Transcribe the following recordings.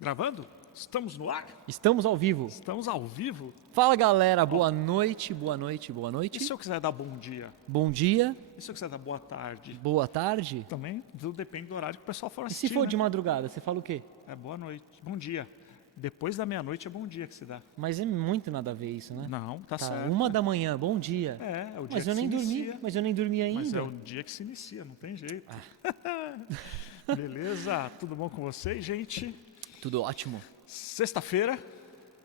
Gravando? Estamos no ar? Estamos ao vivo. Estamos ao vivo? Fala galera, boa noite, boa noite, boa E noite. se eu quiser dar bom dia? Bom dia, E se eu quiser dar boa tarde? boa tarde. Também tudo depende do horário que o pessoal for E assistir, se for né? de madrugada, você fala o quê? É boa noite, bom dia. Depois da meia-noite é bom dia que se dá. Mas é muito nada a ver isso, né? Não, tá Tá, certo. 1 da manhã, bom dia. É o dia Mas que eu se nem dormi, inicia. mas eu nem dormi ainda. Mas é o dia que se inicia, não tem jeito. Beleza? Tudo bom com vocês, gente? Tudo ótimo. Sexta-feira.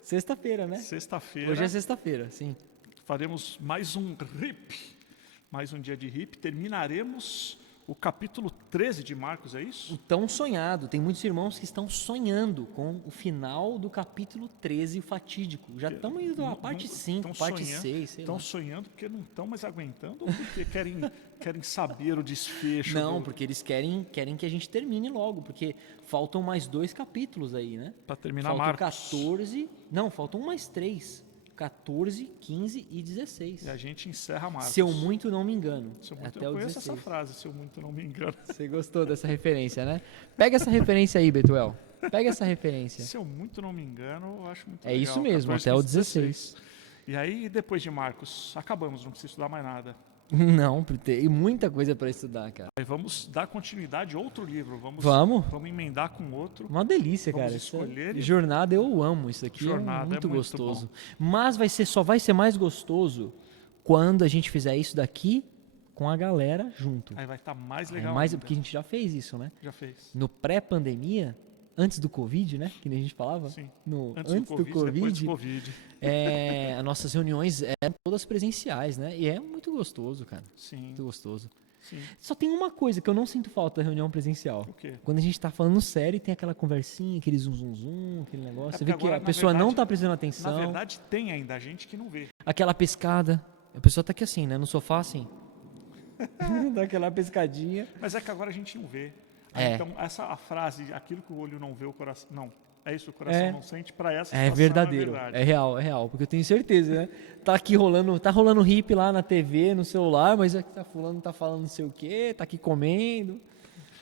Sexta-feira, né? Sexta-feira. Hoje é sexta-feira, sim. Faremos mais um RIP. Mais um dia de RIP. Terminaremos o capítulo 13 de Marcos, é isso? O tão sonhado. Tem muitos irmãos que estão sonhando com o final do capítulo 13, o fatídico. Já estamos indo na parte 5, parte 6, sei lá. Estão sonhando porque não estão mais aguentando ou porque querem saber o desfecho? Não, porque eles querem que a gente termine logo, porque faltam mais 2 capítulos aí, né? Para terminar Faltam Marcos. 14. Não, faltam mais 3. 14, 15 e 16. E a gente encerra Marcos. Se eu muito não me engano. Se eu muito, Até eu o conheço 16. essa frase, se eu muito não me engano. Você gostou dessa referência, né? Pega essa referência aí, Betuel. Pega essa referência. Se eu muito não me engano, eu acho muito É legal. isso mesmo, 14, até o 15, 16. E aí, depois de Marcos, acabamos, não precisa estudar mais nada. Não, tem muita coisa para estudar, cara. Aí vamos dar continuidade a outro livro. Vamos emendar com outro. Uma delícia, Vamos cara. escolher Essa jornada eu amo, isso aqui Jornada é é muito muito gostoso. Mas só vai ser mais gostoso quando a gente fizer isso daqui com a galera junto. Aí vai estar mais É legal mais, ainda. porque a gente já fez isso, né? Já fez. No pré-pandemia, antes do Covid, né? Que nem a gente falava. Sim. No, Antes do Covid, depois do Covid. As nossas reuniões eram todas presenciais, né? E é muito gostoso, cara. Sim, Muito gostoso. sim. Só tem uma coisa que eu não sinto falta da reunião presencial. O quê? Quando a gente tá falando sério e tem aquela conversinha, aquele zum, aquele negócio. Você porque vê que agora, a na pessoa não verdade- tá prestando Na atenção. verdade, tem ainda gente que não vê. Aquela pescada. A pessoa tá aqui assim, né? No sofá, assim. Dá aquela pescadinha. Mas é que agora a gente não vê. É. Então, a frase, aquilo que o olho não vê, o coração... Não, é isso, o coração É. não sente, para essa É situação verdadeiro, verdade. é real, porque eu tenho certeza, né? Tá aqui rolando hip lá na TV, no celular, mas é que fulano tá falando não sei o quê, tá aqui comendo.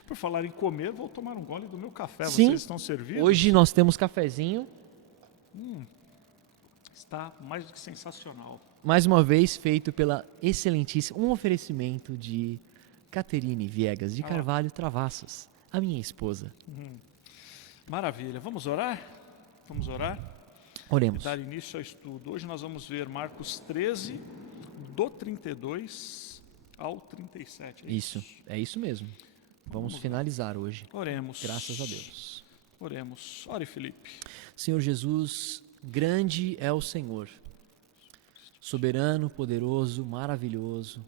Por falar em comer, vou tomar um gole do meu café. Sim. Vocês estão servidos? Hoje nós temos cafezinho, Está mais do que sensacional. mais uma vez feito pela excelentíssima, um oferecimento de Caterine Viegas de Carvalho Travassos, a minha esposa. Maravilha. Vamos orar? Vamos orar? E Oremos. dar início ao estudo. Hoje nós vamos ver Marcos 13, do 32 ao 37. É isso mesmo. Vamos finalizar hoje. Oremos. Graças a Deus. Oremos. Ore, Felipe. Senhor Jesus, grande é o Senhor, soberano, poderoso, maravilhoso,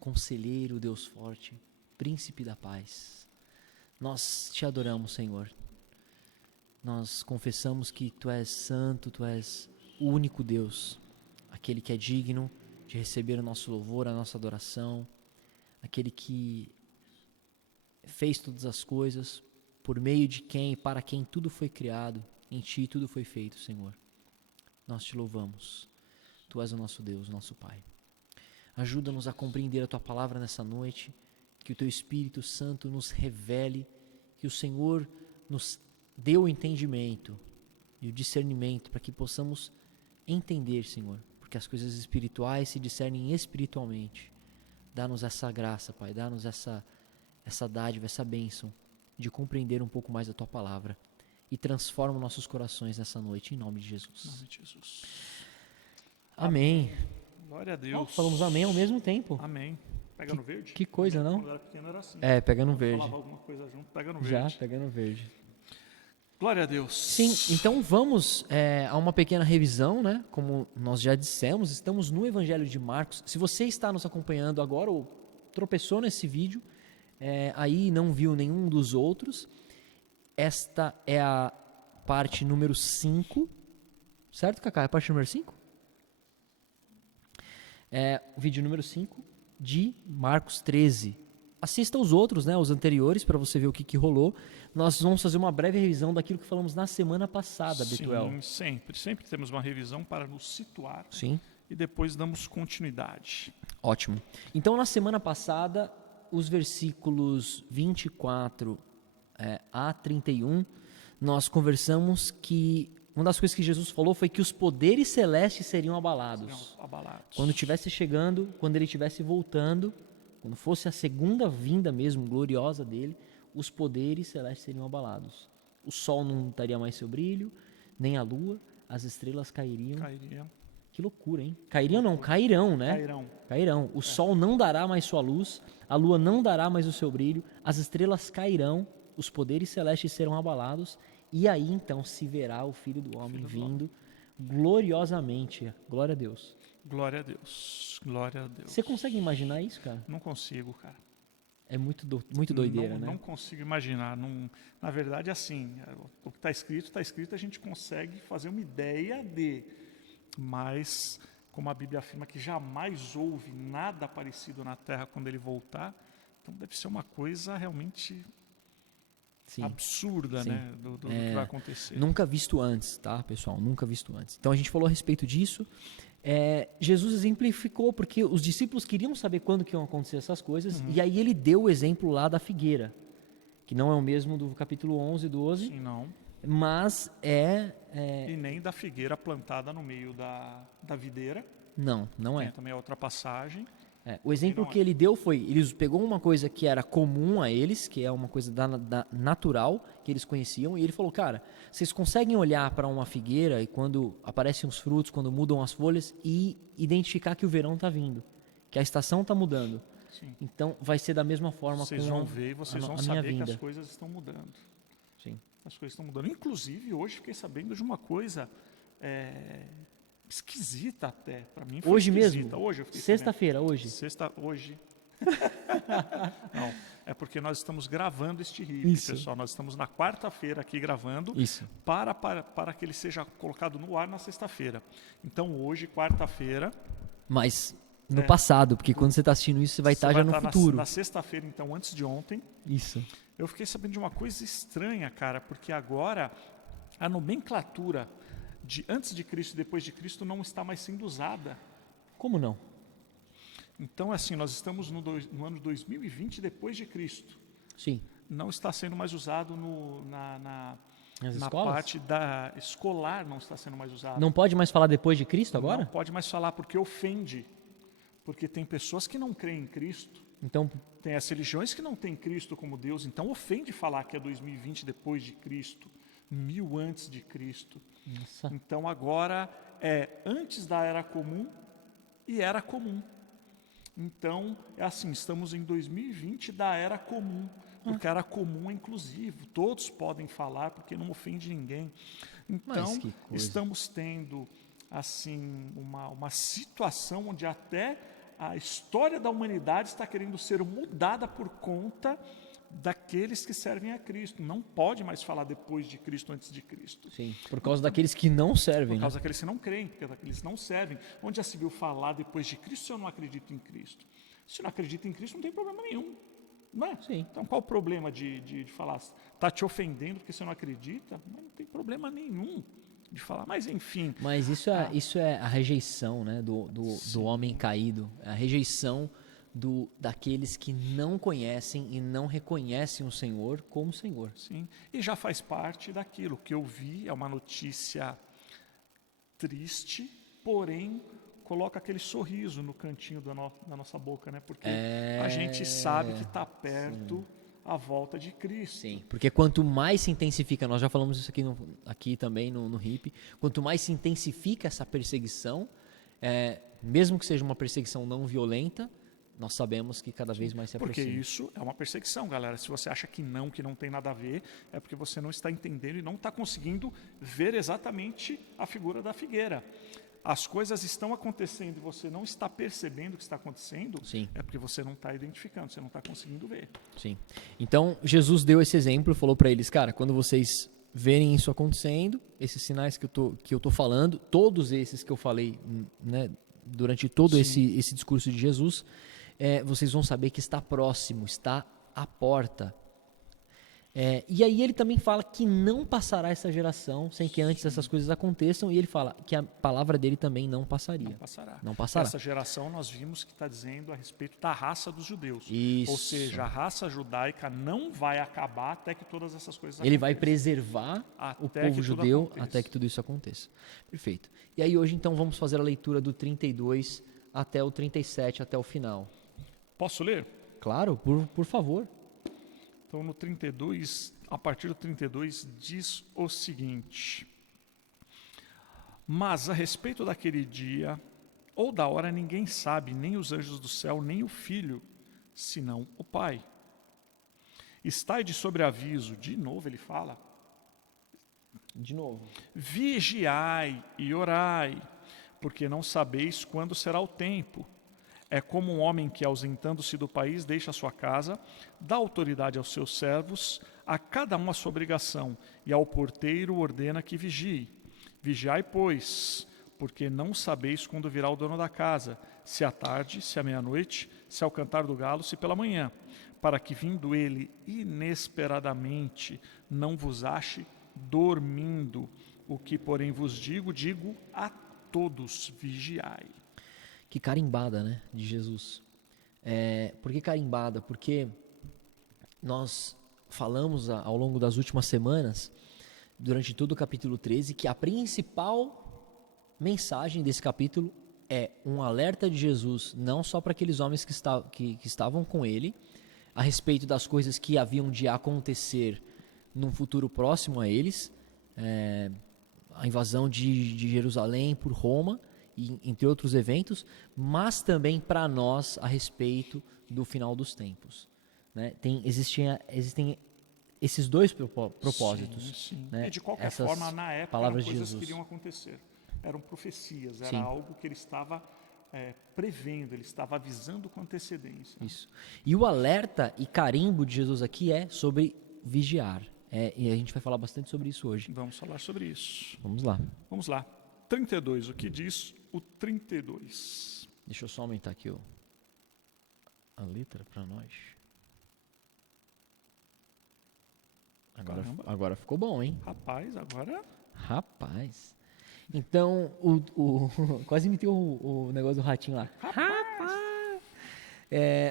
conselheiro, Deus forte, príncipe da paz. Nós te adoramos, Senhor. Nós confessamos que Tu és santo, Tu és o único Deus, aquele que é digno de receber o nosso louvor, a nossa adoração, aquele que fez todas as coisas, por meio de quem e para quem tudo foi criado, em Ti tudo foi feito, Senhor. Nós Te louvamos. Tu és o nosso Deus, nosso Pai. Ajuda-nos a compreender a Tua palavra nessa noite, que o Teu Espírito Santo nos revele, que o Senhor nos dê o entendimento e o discernimento para que possamos entender, Senhor, porque as coisas espirituais se discernem espiritualmente. Dá-nos essa graça, Pai, dá-nos essa dádiva, essa bênção de compreender um pouco mais a Tua palavra e transforma nossos corações nessa noite, em nome de Em Jesus. nome de Jesus. Amém. Glória a Deus. Falamos amém ao mesmo tempo. Amém. Pega no verde? Que coisa, não? Quando eu era pequeno era assim. Pega no Quando verde. falava alguma coisa junto, pega no Já, verde. pegando verde. Glória a Deus. Sim, então vamos a uma pequena revisão, né? Como nós já dissemos, estamos no Evangelho de Marcos. Se você está nos acompanhando agora ou tropeçou nesse vídeo, aí não viu nenhum dos outros, esta é a parte número 5, certo, Cacá? É a parte número 5? O vídeo número 5 de Marcos 13. Assista os outros, né, os anteriores, para você ver o que rolou. Nós vamos fazer uma breve revisão daquilo que falamos na semana passada, Betuel. Sim, sempre temos uma revisão para nos situar. Sim. E depois damos continuidade. Ótimo. Então, na semana passada, os versículos 24 a 31, nós conversamos que uma das coisas que Jesus falou foi que os poderes celestes seriam abalados. Serão abalados. Quando estivesse chegando, quando ele estivesse voltando, quando fosse a segunda vinda mesmo, gloriosa dele, os poderes celestes seriam abalados. O sol não daria mais seu brilho, nem a lua, as estrelas cairiam. Cairiam. Que loucura, hein? Cairiam não, cairão, né? Cairão. O sol não dará mais sua luz, a lua não dará mais o seu brilho, as estrelas cairão, os poderes celestes serão abalados, e aí então se verá o Filho do Homem vindo gloriosamente. Glória a Deus. Glória a Deus. Glória a Deus. Você consegue imaginar isso, cara? Não consigo, cara. É muito doideira, né? Não consigo imaginar. Não, na verdade, assim, o que está escrito, a gente consegue fazer uma ideia de... Mas, como a Bíblia afirma que jamais houve nada parecido na Terra quando ele voltar, então deve ser uma coisa realmente absurda, Sim. né, do que vai acontecer. Nunca visto antes, tá, pessoal? Nunca visto antes. Então a gente falou a respeito disso. Jesus exemplificou, porque os discípulos queriam saber quando que iam acontecer essas coisas, e aí ele deu o exemplo lá da figueira, que não é o mesmo do capítulo 11 e 12. Sim, não. Mas E nem da figueira plantada no meio da videira. Não é. Tem também a outra passagem. O exemplo que ele deu foi, ele pegou uma coisa que era comum a eles, que é uma coisa natural, que eles conheciam, e ele falou, cara, vocês conseguem olhar para uma figueira e quando aparecem os frutos, quando mudam as folhas, e identificar que o verão está vindo, que a estação está mudando. Sim. Então vai ser da mesma forma vocês vão ver, vocês vão saber que as coisas estão mudando. Sim. As coisas estão mudando. Inclusive, hoje fiquei sabendo de uma coisa esquisita até. Para mim foi hoje esquisita. Mesmo? Hoje eu fiquei Sexta-feira, hoje? Hoje. Não, é porque nós estamos gravando este RIP, pessoal. Nós estamos na quarta-feira aqui gravando para que ele seja colocado no ar na sexta-feira. Então, hoje, quarta-feira... Mas no passado, porque quando você está assistindo isso, você vai estar já no futuro. Na sexta-feira, então, antes de ontem. Isso. Eu fiquei sabendo de uma coisa estranha, cara, porque agora a nomenclatura de antes de Cristo e depois de Cristo não está mais sendo usada. Como não? Então, assim, nós estamos no ano 2020 depois de Cristo. Sim. Não está sendo mais usado na parte da escolar, não está sendo mais usado. Não pode mais falar depois de Cristo agora? Não pode mais falar porque ofende. Porque tem pessoas que não creem em Cristo. Então, tem as religiões que não têm Cristo como Deus, então ofende falar que é 2020 depois de Cristo, 1000 antes de Cristo. Nossa. Então agora é antes da Era Comum e Era Comum. Então é assim, estamos em 2020 da Era Comum, porque a Era Comum é inclusivo, todos podem falar porque não ofende ninguém. Então estamos tendo assim uma situação onde até a história da humanidade está querendo ser mudada por conta daqueles que servem a Cristo. Não pode mais falar depois de Cristo, antes de Cristo. Sim, por causa daqueles que não servem. Por causa daqueles que não creem, porque daqueles que não servem. Onde já se viu falar depois de Cristo se eu não acredito em Cristo? Se não acredita em Cristo, não tem problema nenhum. Não é? Sim. Então, qual o problema de falar? Está te ofendendo porque você não acredita? Mas não tem problema nenhum de falar, mas enfim. Mas isso é a rejeição, né, do homem caído, a rejeição daqueles que não conhecem e não reconhecem o Senhor como Senhor. Sim, e já faz parte daquilo que eu vi, é uma notícia triste, porém coloca aquele sorriso no cantinho da nossa boca, né? Porque a gente sabe que está perto a volta de Cristo. Sim, porque quanto mais se intensifica, nós já falamos isso aqui também no RIP, quanto mais se intensifica essa perseguição, mesmo que seja uma perseguição não violenta, nós sabemos que cada vez mais se aproxima. Porque isso é uma perseguição, galera. Se você acha que não tem nada a ver, é porque você não está entendendo e não está conseguindo ver exatamente a figura da figueira. As coisas estão acontecendo e você não está percebendo o que está acontecendo, Sim. É porque você não está identificando, você não está conseguindo ver. Sim. Então, Jesus deu esse exemplo, falou para eles, cara, quando vocês verem isso acontecendo, esses sinais que eu tô falando, todos esses que eu falei, né, durante todo esse discurso de Jesus, vocês vão saber que está próximo, está à porta. E aí ele também fala que não passará essa geração sem que antes essas coisas aconteçam, e ele fala que a palavra dele também não passaria. Não passará. Não passará. Essa geração nós vimos que está dizendo a respeito da raça dos judeus. Isso. Ou seja, a raça judaica não vai acabar até que todas essas coisas Ele vai aconteçam. preservar Até o que povo tudo judeu aconteça. até que tudo isso aconteça. Perfeito. E aí hoje então vamos fazer a leitura do 32 até o 37, até o final. Posso ler? Claro, por favor. Então, no 32, a partir do 32, diz o seguinte: Mas a respeito daquele dia ou da hora ninguém sabe, nem os anjos do céu, nem o Filho, senão o Pai. Estai de sobreaviso, de novo ele fala, De novo. vigiai e orai, porque não sabeis quando será o tempo. É como um homem que, ausentando-se do país, deixa a sua casa, dá autoridade aos seus servos, a cada um a sua obrigação, e ao porteiro ordena que vigie. Vigiai, pois, porque não sabeis quando virá o dono da casa, se à tarde, se à meia-noite, se ao cantar do galo, se pela manhã, para que, vindo ele inesperadamente, não vos ache dormindo. O que, porém, vos digo, digo a todos, vigiai. Que carimbada, né, de Jesus. Por que carimbada? Porque nós falamos ao longo das últimas semanas, durante todo o capítulo 13, que a principal mensagem desse capítulo é um alerta de Jesus, não só para aqueles homens que estavam com ele, a respeito das coisas que haviam de acontecer num futuro próximo a eles, a invasão de Jerusalém por Roma, entre outros eventos, mas também para nós a respeito do final dos tempos. Né? Existem esses dois propósitos. Sim. Né? E de qualquer Essas forma, na época, palavras eram de coisas que Jesus. iriam acontecer. Eram profecias, era Sim. algo que ele estava prevendo, ele estava avisando com antecedência. Isso. E o alerta e carimbo de Jesus aqui é sobre vigiar. E a gente vai falar bastante sobre isso hoje. Vamos falar sobre isso. Vamos lá. Vamos lá. 32, o que diz o 32? Deixa eu só aumentar aqui a letra para nós. Agora ficou bom, hein? Rapaz, agora... Rapaz. Então, quase imitei o negócio do ratinho lá. Rapaz!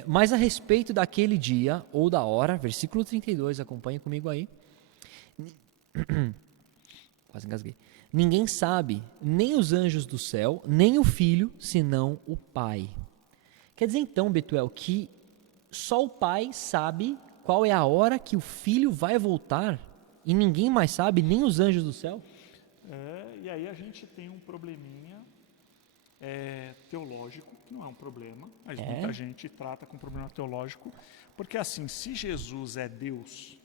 Mas a respeito daquele dia ou da hora, versículo 32, acompanha comigo aí. Quase engasguei. Ninguém sabe, nem os anjos do céu, nem o Filho, senão o Pai. Quer dizer então, Betuel, que só o Pai sabe qual é a hora que o Filho vai voltar e ninguém mais sabe, nem os anjos do céu? E aí a gente tem um probleminha teológico, que não é um problema, mas muita gente trata com problema teológico, porque assim, se Jesus é Deus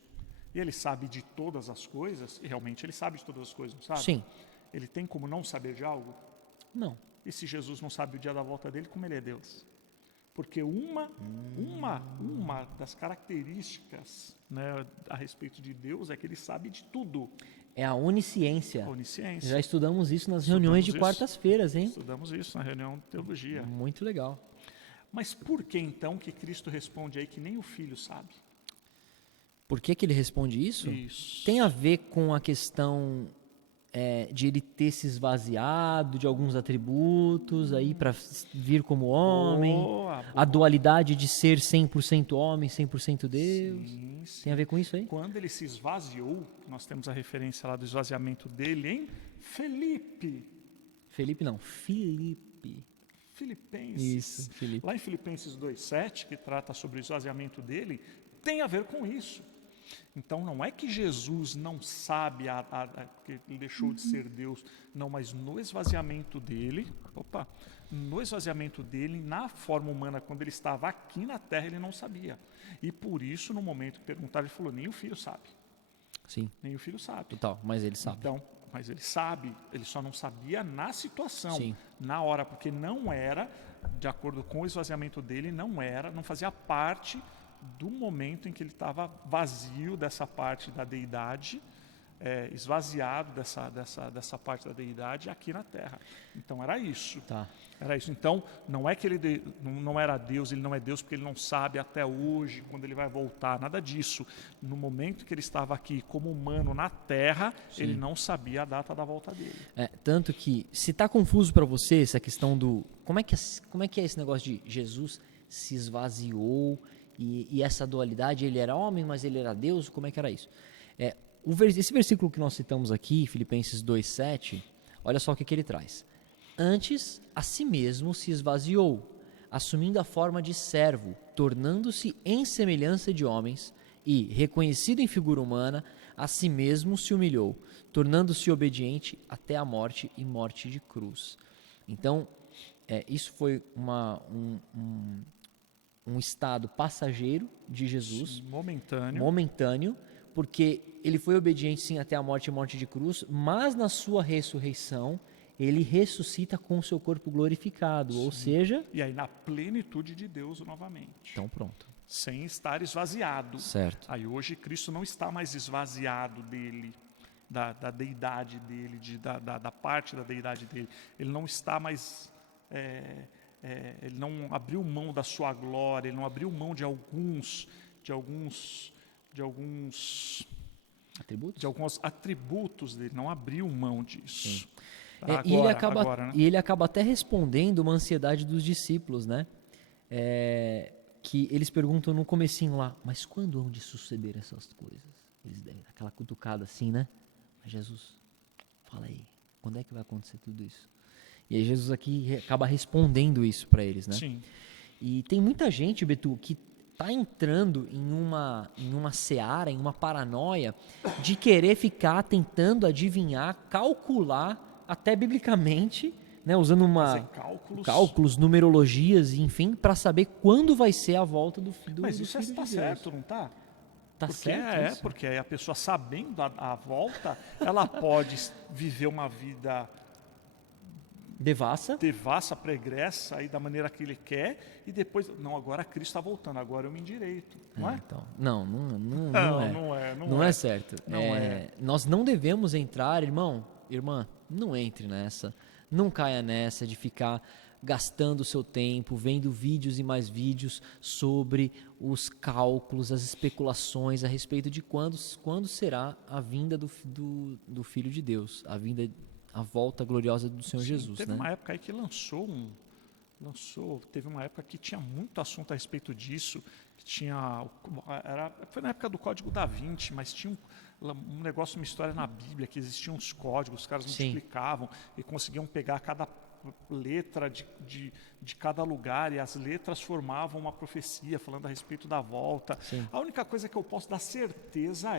e ele sabe de todas as coisas, e realmente ele sabe de todas as coisas, não sabe? Sim. Ele tem como não saber de algo? Não. E se Jesus não sabe o dia da volta dele, como ele é Deus? Porque uma das características, né, a respeito de Deus é que ele sabe de tudo. É a onisciência. A onisciência. Já estudamos isso nas reuniões de isso. quartas-feiras, hein? Estudamos isso na reunião de teologia. Muito legal. Mas por que então que Cristo responde aí que nem o Filho sabe? Por que ele responde isso? Isso. Tem a ver com a questão de ele ter se esvaziado de alguns atributos aí para vir como homem, Boa. a dualidade de ser 100% homem, 100% Deus. Sim. Tem a ver com isso aí? Quando ele se esvaziou, nós temos a referência lá do esvaziamento dele em Filipenses. Isso, Filipe. Lá em Filipenses 2,7, que trata sobre o esvaziamento dele, tem a ver com isso. Então não é que Jesus não sabe porque ele deixou de ser Deus, não, mas no esvaziamento dele, na forma humana, quando ele estava aqui na terra, ele não sabia. E por isso, no momento que perguntaram, ele falou, nem o Filho sabe. Sim. Nem o Filho sabe. Total, mas ele sabe. Então, mas ele sabe, ele só não sabia na situação, Sim. na hora, porque não era, de acordo com o esvaziamento dele, não fazia parte do momento em que ele estava vazio dessa parte da deidade, esvaziado dessa parte da deidade aqui na Terra. Então era isso. Tá. Era isso. Então não é que ele não era Deus, ele não é Deus porque ele não sabe até hoje quando ele vai voltar, nada disso. No momento que ele estava aqui como humano na Terra, Sim. ele não sabia a data da volta dele. Tanto que, se está confuso para você essa questão do... Como é que é esse negócio de Jesus se esvaziou e essa dualidade, ele era homem, mas ele era Deus? Como é que era isso? Esse versículo que nós citamos aqui, Filipenses 2,7, olha só o que ele traz. Antes, a si mesmo se esvaziou, assumindo a forma de servo, tornando-se em semelhança de homens e, reconhecido em figura humana, a si mesmo se humilhou, tornando-se obediente até a morte e morte de cruz. Então, isso foi um estado passageiro de Jesus, momentâneo, porque ele foi obediente sim até a morte e morte de cruz, mas na sua ressurreição ele ressuscita com o seu corpo glorificado, ou seja... E aí na plenitude de Deus novamente. Então pronto. Sem estar esvaziado. Certo. Aí hoje Cristo não está mais esvaziado dele, da deidade dele, da parte da deidade dele. Ele não está mais... ele não abriu mão da sua glória, ele não abriu mão de alguns atributos dele, não abriu mão disso. E ele acaba até respondendo uma ansiedade dos discípulos, né? Que eles perguntam no comecinho lá, mas quando hão de suceder essas coisas? Eles devem dar aquela cutucada assim, né? Mas Jesus, fala aí, quando é que vai acontecer tudo isso? E aí Jesus aqui acaba respondendo isso para eles, né? Sim. E tem muita gente, Betu, que está entrando em uma seara, em uma paranoia de querer ficar tentando adivinhar, calcular, até biblicamente, né, usando cálculos, numerologias, enfim, para saber quando vai ser a volta do filho de Deus. Mas isso está certo, não está? Tá certo? Porque a pessoa sabendo a volta, ela pode viver uma vida devassa, pregressa, aí da maneira que ele quer, e depois, não, agora Cristo está voltando, agora eu me endireito, não é? Então, não é certo. Nós não devemos entrar, irmã, não entre nessa, não caia nessa de ficar gastando o seu tempo, vendo vídeos e mais vídeos sobre os cálculos, as especulações a respeito de quando será a vinda do Filho de Deus, a volta gloriosa do Senhor Jesus. Teve uma época aí que teve uma época que tinha muito assunto a respeito disso, foi na época do Código da Vinci, mas tinha um negócio, uma história na Bíblia, que existiam uns códigos, os caras multiplicavam e conseguiam pegar cada letra de cada lugar, e as letras formavam uma profecia falando a respeito da volta. Sim. A única coisa que eu posso dar certeza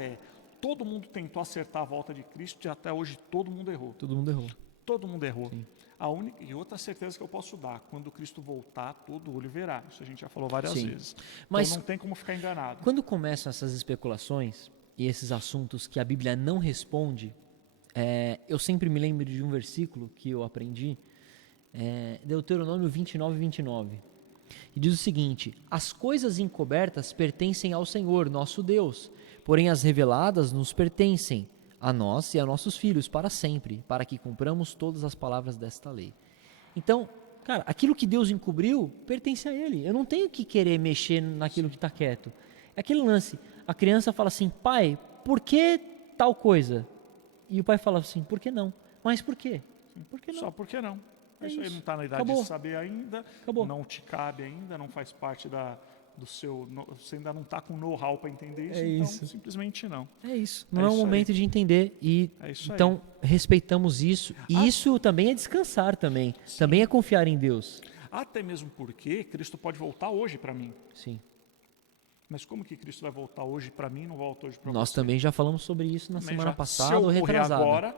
todo mundo tentou acertar a volta de Cristo e até hoje todo mundo errou. Todo mundo errou. Sim. E outra certeza que eu posso dar, quando Cristo voltar, todo olho verá. Isso a gente já falou várias vezes. Mas então não tem como ficar enganado. Quando começam essas especulações e esses assuntos que a Bíblia não responde, eu sempre me lembro de um versículo que eu aprendi, Deuteronômio 29:29. E diz o seguinte: as coisas encobertas pertencem ao Senhor, nosso Deus, porém as reveladas nos pertencem, a nós e a nossos filhos, para sempre, para que cumpramos todas as palavras desta lei. Então, cara, aquilo que Deus encobriu pertence a Ele. Eu não tenho que querer mexer naquilo que está quieto. É aquele lance, a criança fala assim, pai, por que tal coisa? E o pai fala assim, por que não? Mas por quê? Por que não? Só porque não. Isso aí não está na idade de saber ainda, não te cabe ainda, não faz parte do seu... Você ainda não está com know-how para entender isso, então simplesmente não. É isso. Não é o momento de entender. Então, respeitamos isso. E isso também é descansar também. Sim. Também é confiar em Deus. Até mesmo porque Cristo pode voltar hoje para mim. Sim. Mas como que Cristo vai voltar hoje para mim e não volta hoje para você? Nós também já falamos sobre isso na semana passada ou retrasada. Agora,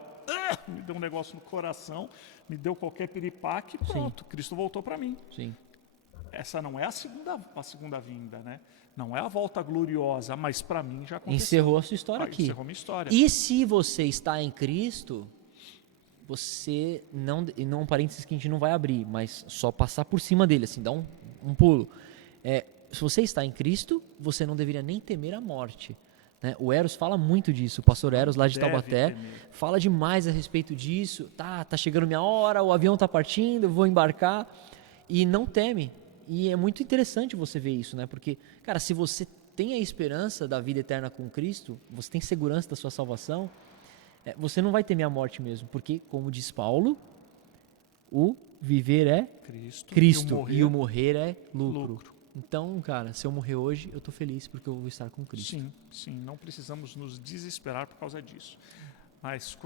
me deu um negócio no coração, me deu qualquer piripaque, pronto, Cristo voltou para mim. Sim. Essa não é a segunda vinda, né? Não é a volta gloriosa, mas para mim já aconteceu. Encerrou a sua história aqui. Encerrou minha história. E se você está em Cristo, você não... E não um parênteses que a gente não vai abrir, mas só passar por cima dele, assim, dar um pulo. Se você está em Cristo, você não deveria nem temer a morte. né? O Eros fala muito disso, o pastor Eros lá de Deve Taubaté temer. fala demais a respeito disso. Tá chegando minha hora, o avião tá partindo, eu vou embarcar, e não teme. E é muito interessante você ver isso, né? Porque, cara, se você tem a esperança da vida eterna com Cristo, você tem segurança da sua salvação, você não vai temer a morte mesmo, porque, como diz Paulo, o viver é Cristo e o morrer é lucro. Então, cara, se eu morrer hoje, eu tô feliz porque eu vou estar com Cristo. Sim, sim, não precisamos nos desesperar por causa disso. Mas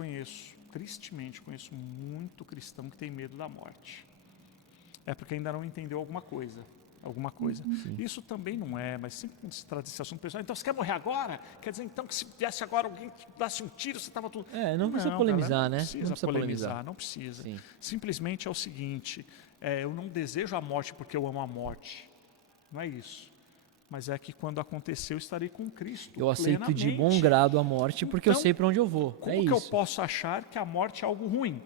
tristemente, conheço muito cristão que tem medo da morte. É porque ainda não entendeu alguma coisa. Isso também não é, mas sempre quando se trata desse assunto, pessoal, então você quer morrer agora? Quer dizer, então, que se viesse agora alguém que desse um tiro, você estava tudo... Não precisa polemizar, né? Não precisa polemizar, não precisa. Sim. Simplesmente é o seguinte, eu não desejo a morte porque eu amo a morte. Não é isso. Mas é que quando acontecer, eu estarei com Cristo. Eu aceito plenamente. de bom grado a morte porque eu Então, sei para onde eu vou. Como que eu posso achar que a morte é algo ruim?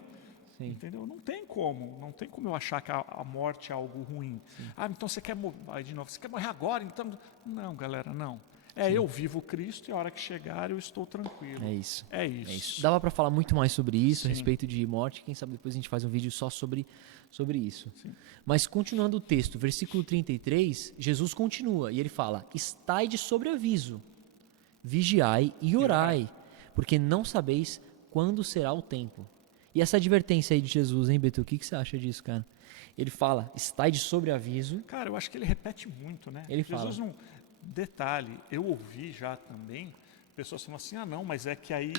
Sim. Entendeu? Não tem como eu achar que a morte é algo ruim. Sim. Então você quer morrer, de novo, você quer morrer agora? Então, não, galera, não. Eu vivo Cristo e a hora que chegar eu estou tranquilo. É isso. É isso. Dava para falar muito mais sobre isso, Sim. a respeito de morte. Quem sabe depois a gente faz um vídeo só sobre isso. Sim. Mas continuando o texto, versículo 33, Jesus continua e ele fala: estai de sobreaviso, vigiai e orai, porque não sabeis quando será o tempo. E essa advertência aí de Jesus, hein, Beto? O que você acha disso, cara? Ele fala, estai de sobreaviso. Cara, eu acho que ele repete muito, né? Ele Jesus fala. não... Detalhe, eu ouvi já também, pessoas falando assim, não, mas é que aí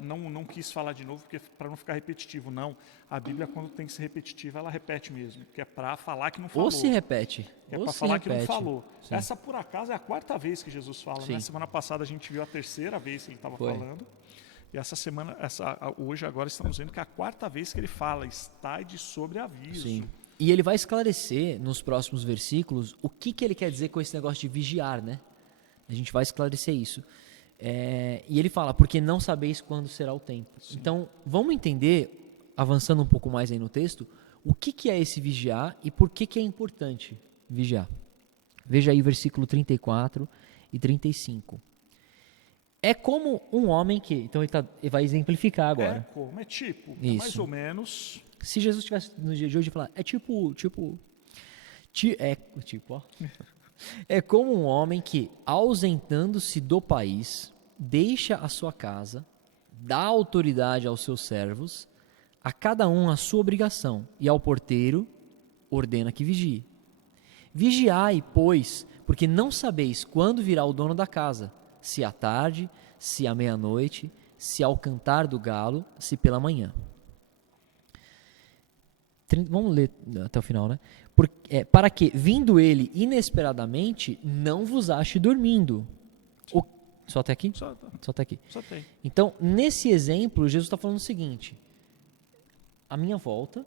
não quis falar de novo para não ficar repetitivo. Não, a Bíblia quando tem que ser repetitiva, ela repete mesmo, que é para falar que não falou. Ou se repete. É para falar que não falou. Sim. Essa, por acaso, é a 4ª vez que Jesus fala, né? Semana passada a gente viu a 3ª vez que ele estava falando. E essa semana, hoje, agora, estamos vendo que é a 4ª vez que ele fala, estai de sobreaviso. Sim. E ele vai esclarecer nos próximos versículos o que ele quer dizer com esse negócio de vigiar, né? A gente vai esclarecer isso. E ele fala, porque não sabeis quando será o tempo. Sim. Então, vamos entender, avançando um pouco mais aí no texto, o que é esse vigiar e por que é importante vigiar. Veja aí versículo 34 e 35. É como um homem que... Então ele vai exemplificar agora. É tipo, mais Isso. ou menos... Se Jesus estivesse no dia de hoje falar, é como um homem que, ausentando-se do país, deixa a sua casa, dá autoridade aos seus servos, a cada um a sua obrigação, e ao porteiro ordena que vigie. Vigiai, pois, porque não sabeis quando virá o dono da casa, se à tarde, se à meia-noite, se ao cantar do galo, se pela manhã. Vamos ler até o final, né? Para que, vindo ele inesperadamente, não vos ache dormindo. Só até aqui? Só até aqui. Só tem. Então, nesse exemplo, Jesus está falando o seguinte: a minha volta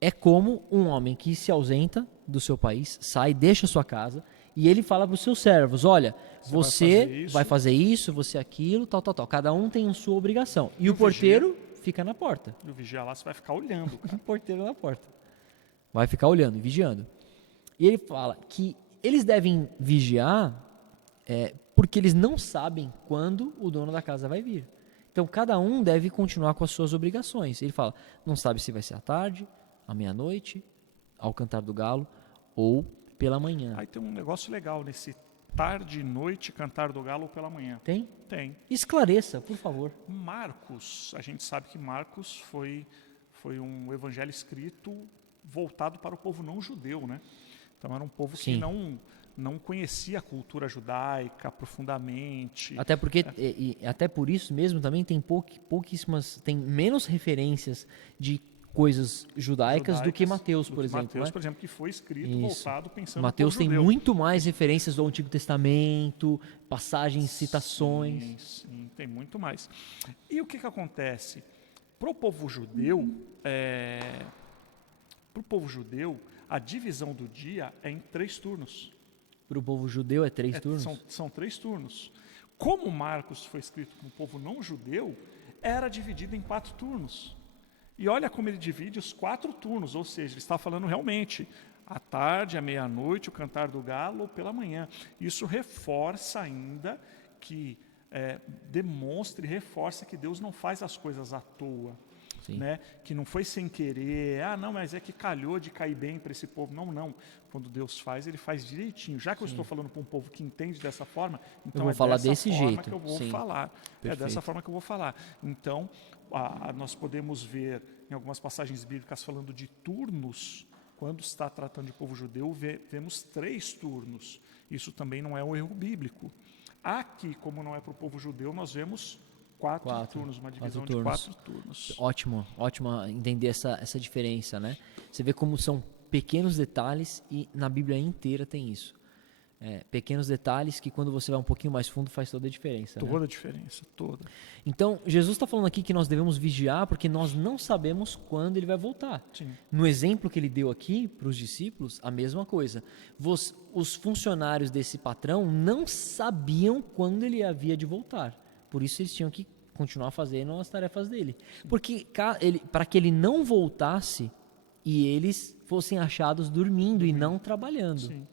é como um homem que se ausenta do seu país, sai, deixa a sua casa, e ele fala para os seus servos, olha, você vai fazer isso, você aquilo, tal. Cada um tem a sua obrigação. E o porteiro fica na porta. E o vigia lá, você vai ficar olhando, cara. O porteiro na porta. Vai ficar olhando e vigiando. E ele fala que eles devem vigiar porque eles não sabem quando o dono da casa vai vir. Então, cada um deve continuar com as suas obrigações. Ele fala, não sabe se vai ser à tarde, à meia-noite, ao cantar do galo ou pela manhã. Aí tem um negócio legal nesse tarde, noite, cantar do galo ou pela manhã. Tem? Tem. Esclareça, por favor. Marcos, a gente sabe que Marcos foi um evangelho escrito voltado para o povo não judeu, né? Então era um povo que não conhecia a cultura judaica profundamente. Até porque, até por isso mesmo também tem pouquíssimas, tem menos referências de coisas judaicas do que Mateus, por exemplo. Mateus, por exemplo, que foi escrito voltado pensando Mateus no tem povo judeu. muito mais referências do Antigo Testamento, passagens, citações. Sim, tem muito mais. E o que acontece? Para o povo judeu, a divisão do dia é em 3 turnos. Para o povo judeu é 3 turnos? São 3 turnos. Como Marcos foi escrito para o povo não judeu, era dividido em 4 turnos. E olha como ele divide os 4 turnos, ou seja, ele está falando realmente à tarde, à meia-noite, o cantar do galo ou pela manhã. Isso reforça ainda que demonstra e reforça que Deus não faz as coisas à toa. Né? Que não foi sem querer, não, mas é que calhou de cair bem para esse povo. Não, não. Quando Deus faz, Ele faz direitinho. Já que eu estou falando para um povo que entende dessa forma, então eu vou falar desse dessa forma jeito. que eu vou falar. É dessa forma que eu vou falar. Então, nós podemos ver em algumas passagens bíblicas falando de turnos. Quando está tratando de povo judeu, vemos 3 turnos. Isso também não é um erro bíblico. Aqui, como não é para o povo judeu, nós vemos 4 turnos, uma divisão de 4 turnos. Ótimo entender essa diferença, né? Você vê como são pequenos detalhes e na Bíblia inteira tem isso. Pequenos detalhes que quando você vai um pouquinho mais fundo faz toda a diferença. Toda a diferença, toda. Então, Jesus está falando aqui que nós devemos vigiar porque nós não sabemos quando Ele vai voltar. Sim. No exemplo que Ele deu aqui para os discípulos, a mesma coisa. Os funcionários desse patrão não sabiam quando Ele havia de voltar. Por isso eles tinham que continuar fazendo as tarefas dele. Porque para que ele não voltasse e eles fossem achados dormindo e não trabalhando. Sim.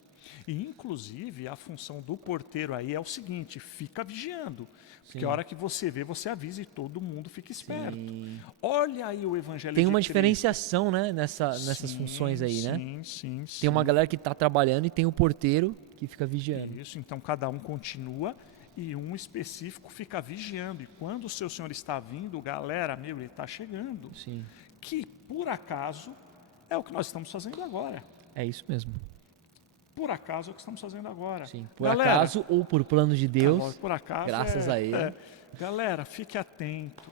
E, inclusive, a função do porteiro aí é o seguinte, fica vigiando. Porque a hora que você vê, você avisa e todo mundo fica esperto. Sim. Olha aí o evangelho Tem de uma Cristo. diferenciação, né, nessas funções aí, né? Sim. Tem uma galera que está trabalhando e tem o porteiro que fica vigiando. Isso, então cada um continua e um específico fica vigiando. E quando o seu Senhor está vindo, galera, ele está chegando. Sim. Que, por acaso, é o que nós estamos fazendo agora. É isso mesmo. Por acaso é o que estamos fazendo agora. Sim. Por acaso ou por plano de Deus, por acaso, graças a Ele. Galera, fique atento.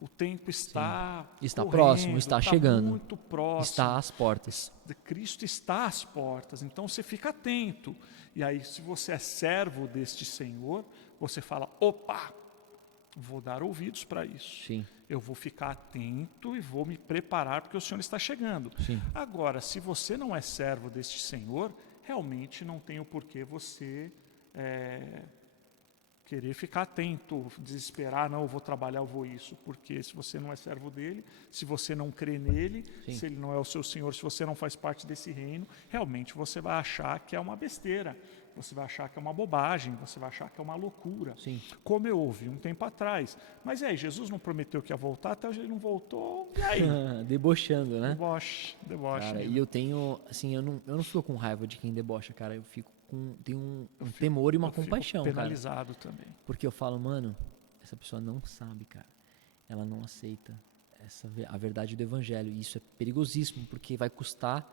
O tempo está Está correndo, próximo, está chegando. Muito próximo. Está às portas. Cristo está às portas, então você fica atento. E aí, se você é servo deste Senhor, você fala, opa, vou dar ouvidos para isso. Sim. Eu vou ficar atento e vou me preparar porque o Senhor está chegando. Sim. Agora, se você não é servo deste Senhor, realmente não tem o porquê você querer ficar atento, desesperar, não, eu vou trabalhar, eu vou isso. Porque se você não é servo dele, se você não crê nele, Sim. se ele não é o seu Senhor, se você não faz parte desse reino, realmente você vai achar que é uma besteira, você vai achar que é uma bobagem, você vai achar que é uma loucura. Sim. Como eu ouvi um tempo atrás. Mas Jesus não prometeu que ia voltar, até hoje ele não voltou, e aí? Debochando, né? Deboche. Cara, e eu tenho, assim, eu não fico com raiva de quem debocha, cara. Eu fico tenho um temor e uma compaixão, penalizado cara. também. Porque eu falo, mano, essa pessoa não sabe, cara. Ela não aceita a verdade do evangelho. E isso é perigosíssimo, porque vai custar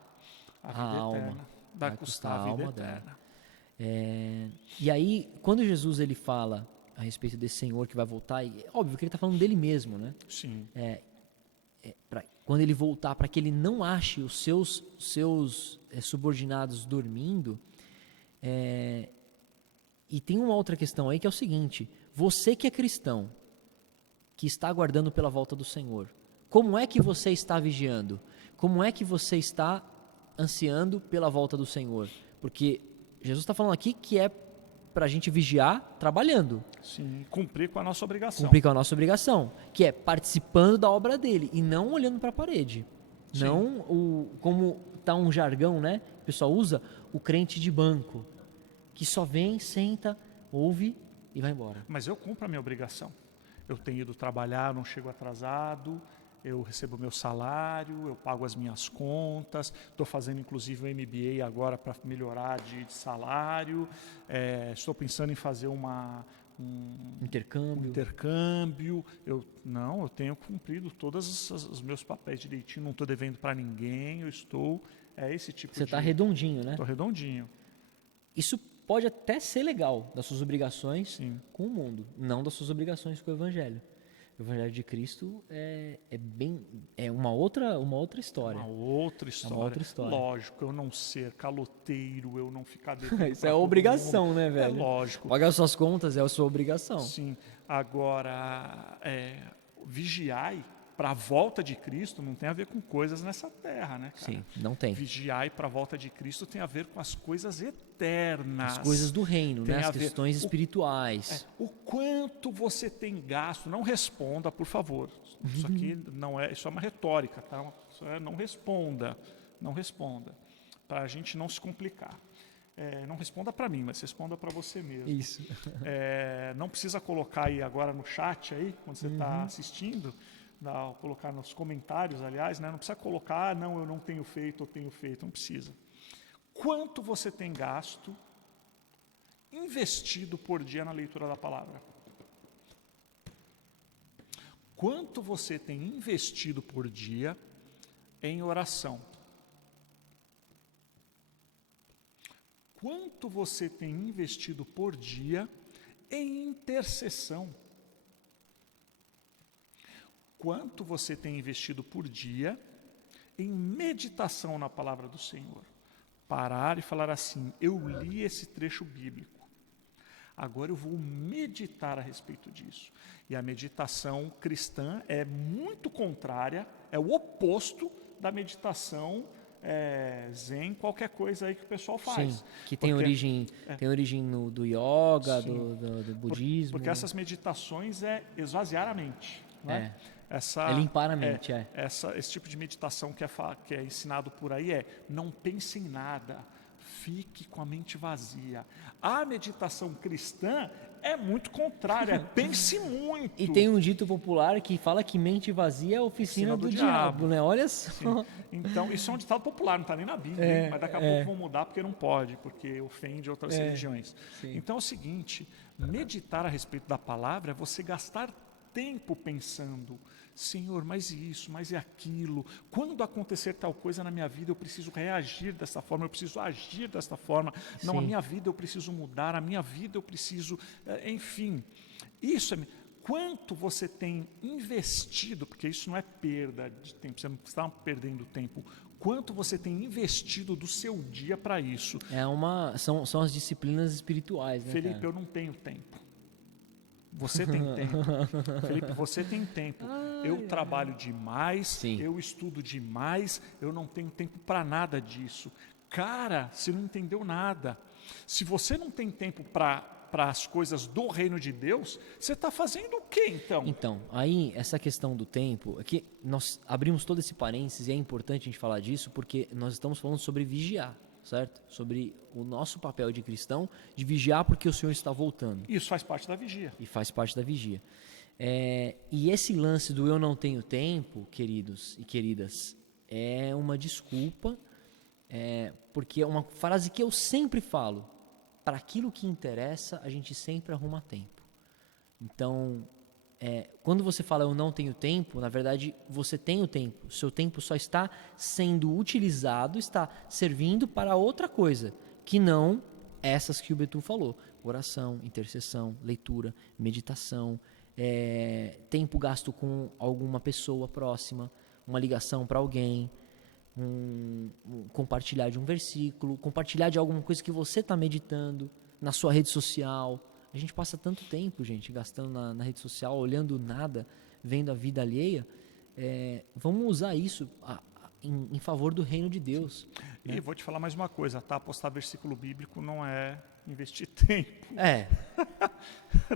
a alma. Eterna. Vai custar a vida eterna. E aí, quando Jesus ele fala a respeito desse Senhor que vai voltar, é óbvio que ele está falando dele mesmo, né? Sim. Quando ele voltar, para que ele não ache os seus subordinados dormindo. E tem uma outra questão aí que é o seguinte: você que é cristão, que está aguardando pela volta do Senhor, como é que você está vigiando? Como é que você está ansiando pela volta do Senhor? Porque Jesus está falando aqui que é para a gente vigiar trabalhando. Sim, cumprir com a nossa obrigação. Cumprir com a nossa obrigação, que é participando da obra dele e não olhando para a parede. Sim. Não como está um jargão, né? O pessoal usa o crente de banco, que só vem, senta, ouve e vai embora. Mas eu cumpro a minha obrigação. Eu tenho ido trabalhar, não chego atrasado, eu recebo meu salário, eu pago as minhas contas, estou fazendo inclusive um MBA agora para melhorar de salário, estou pensando em fazer um intercâmbio. Eu tenho cumprido todos os meus papéis direitinho, não estou devendo para ninguém, eu estou... esse tipo Você está redondinho, né? Estou redondinho. Isso pode até ser legal, das suas obrigações Sim. com o mundo, não das suas obrigações com o Evangelho. O Evangelho de Cristo é uma outra história. Uma outra história. Lógico, eu não ser caloteiro, eu não ficar devendo. Isso é obrigação, né, velho? É lógico. Pagar suas contas é a sua obrigação. Sim. Agora, vigiai para a volta de Cristo não tem a ver com coisas nessa terra, né, cara? Sim, não tem. Vigiai para a volta de Cristo tem a ver com as coisas eternas. As coisas do reino, né? As questões espirituais. O quanto você tem gasto, não responda, por favor. Isso aqui isso é uma retórica, tá? Não responda, para a gente não se complicar. não responda para mim, mas responda para você mesmo. Isso. Não precisa colocar aí agora no chat, aí, quando você está assistindo, colocar nos comentários, aliás, né? Não precisa colocar, não, eu não tenho feito, eu tenho feito, não precisa. Quanto você tem gasto, investido por dia na leitura da palavra? Quanto você tem investido por dia em oração? Quanto você tem investido por dia em intercessão? Quanto você tem investido por dia em meditação na palavra do Senhor? Parar e falar assim, eu li esse trecho bíblico, agora eu vou meditar a respeito disso. E a meditação cristã é muito contrária, é o oposto da meditação zen, qualquer coisa aí que o pessoal faz. Sim, que tem origem do yoga, do budismo. Porque essas meditações é esvaziar a mente. Né? É limpar a mente, Esse tipo de meditação que é ensinado por aí não pense em nada, fique com a mente vazia. A meditação cristã é muito contrária, pense muito. E tem um dito popular que fala que mente vazia é a oficina do diabo, né? Olha só. Sim. Então, isso é um ditado popular, não está nem na Bíblia, mas daqui a pouco vão mudar porque não pode, porque ofende outras religiões. Sim. Então é o seguinte, meditar a respeito da palavra é você gastar tempo pensando, Senhor, mas isso, mas é aquilo, quando acontecer tal coisa na minha vida eu preciso reagir dessa forma, eu preciso agir dessa forma, não, a minha vida eu preciso mudar, a minha vida eu preciso, enfim, isso quanto você tem investido, porque isso não é perda de tempo, você não está perdendo tempo, quanto você tem investido do seu dia para isso. São as disciplinas espirituais, né, Felipe, cara? eu não tenho tempo. Você tem tempo. Felipe, você tem tempo. Eu trabalho demais, Sim. eu estudo demais, eu não tenho tempo para nada disso. Cara, você não entendeu nada. Se você não tem tempo para as coisas do reino de Deus, você está fazendo o quê, então? Então, aí, essa questão do tempo, aqui nós abrimos todo esse parênteses e é importante a gente falar disso porque nós estamos falando sobre vigiar, certo? Sobre o nosso papel de cristão, de vigiar porque o Senhor está voltando. Isso faz parte da vigia. E faz parte da vigia. E esse lance do eu não tenho tempo, queridos e queridas, é uma desculpa, porque é uma frase que eu sempre falo, para aquilo que interessa, a gente sempre arruma tempo. Então, quando você fala eu não tenho tempo, na verdade você tem o tempo. O seu tempo só está sendo utilizado, está servindo para outra coisa, que não essas que o Betu falou. Oração, intercessão, leitura, meditação, tempo gasto com alguma pessoa próxima, uma ligação para alguém, compartilhar de um versículo, compartilhar de alguma coisa que você está meditando na sua rede social. A gente passa tanto tempo, gente, gastando na rede social, olhando nada, vendo a vida alheia. Vamos usar isso em favor do reino de Deus. Né? E vou te falar mais uma coisa, tá? Postar versículo bíblico não é investir tempo.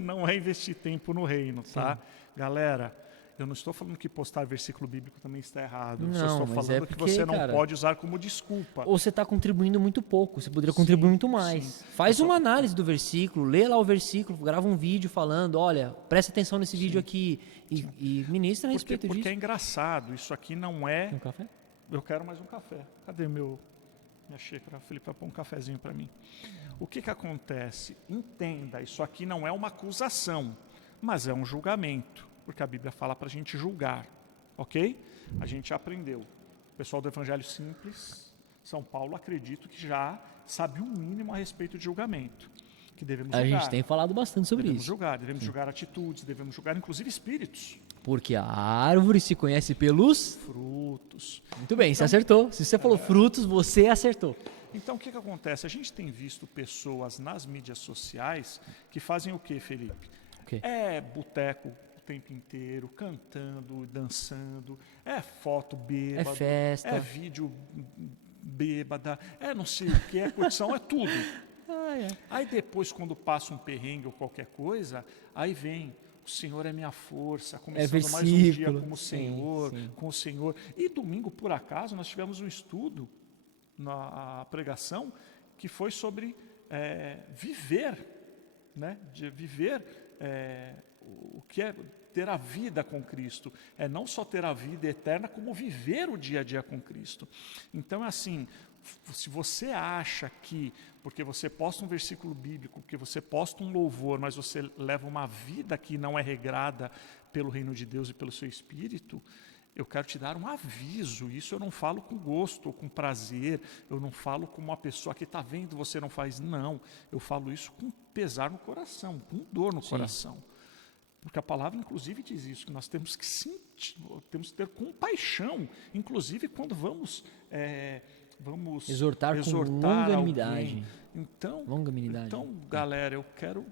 Não é investir tempo no reino, tá? Sim. Galera, eu não estou falando que postar versículo bíblico também está errado. Eu só estou falando que você não pode usar como desculpa. Ou você está contribuindo muito pouco, você poderia contribuir muito mais. Sim. Faz uma análise do versículo, lê lá o versículo, grava um vídeo falando, olha, presta atenção nesse vídeo aqui e ministra a respeito disso. Porque é engraçado, isso aqui não é... Tem um café? Eu quero mais um café. Cadê minha xícara? Felipe vai pôr um cafezinho para mim. O que acontece? Entenda, isso aqui não é uma acusação, mas é um julgamento. Porque a Bíblia fala para a gente julgar, ok? A gente aprendeu. O pessoal do Evangelho Simples, São Paulo, acredito que já sabe o mínimo a respeito de julgamento. Que devemos julgar. A gente tem falado bastante sobre isso. Devemos julgar atitudes, devemos julgar inclusive espíritos. Porque a árvore se conhece pelos frutos. Muito bem, você acertou. Se você falou frutos, você acertou. Então, o que acontece? A gente tem visto pessoas nas mídias sociais que fazem o quê, Felipe? Boteco o tempo inteiro, cantando, dançando, foto bêbada, é festa, vídeo bêbada, não sei o que, curtição, é tudo. Aí depois, quando passa um perrengue ou qualquer coisa, aí vem, o Senhor é minha força, começando mais um dia como com o Senhor. E domingo, por acaso, nós tivemos um estudo na pregação que foi sobre viver, né? De viver o que é ter a vida com Cristo. É não só ter a vida eterna, como viver o dia a dia com Cristo. Então, é assim, se você acha que, porque você posta um versículo bíblico, porque você posta um louvor, mas você leva uma vida que não é regrada pelo reino de Deus e pelo seu Espírito, eu quero te dar um aviso. Isso eu não falo com gosto ou com prazer, eu não falo como uma pessoa que está vendo você não faz, não. Eu falo isso com pesar no coração, com dor no coração. Porque a palavra, inclusive, diz isso, que nós temos que sentir, temos que ter compaixão, inclusive quando vamos exortar com longanimidade. alguém. Então, galera, eu quero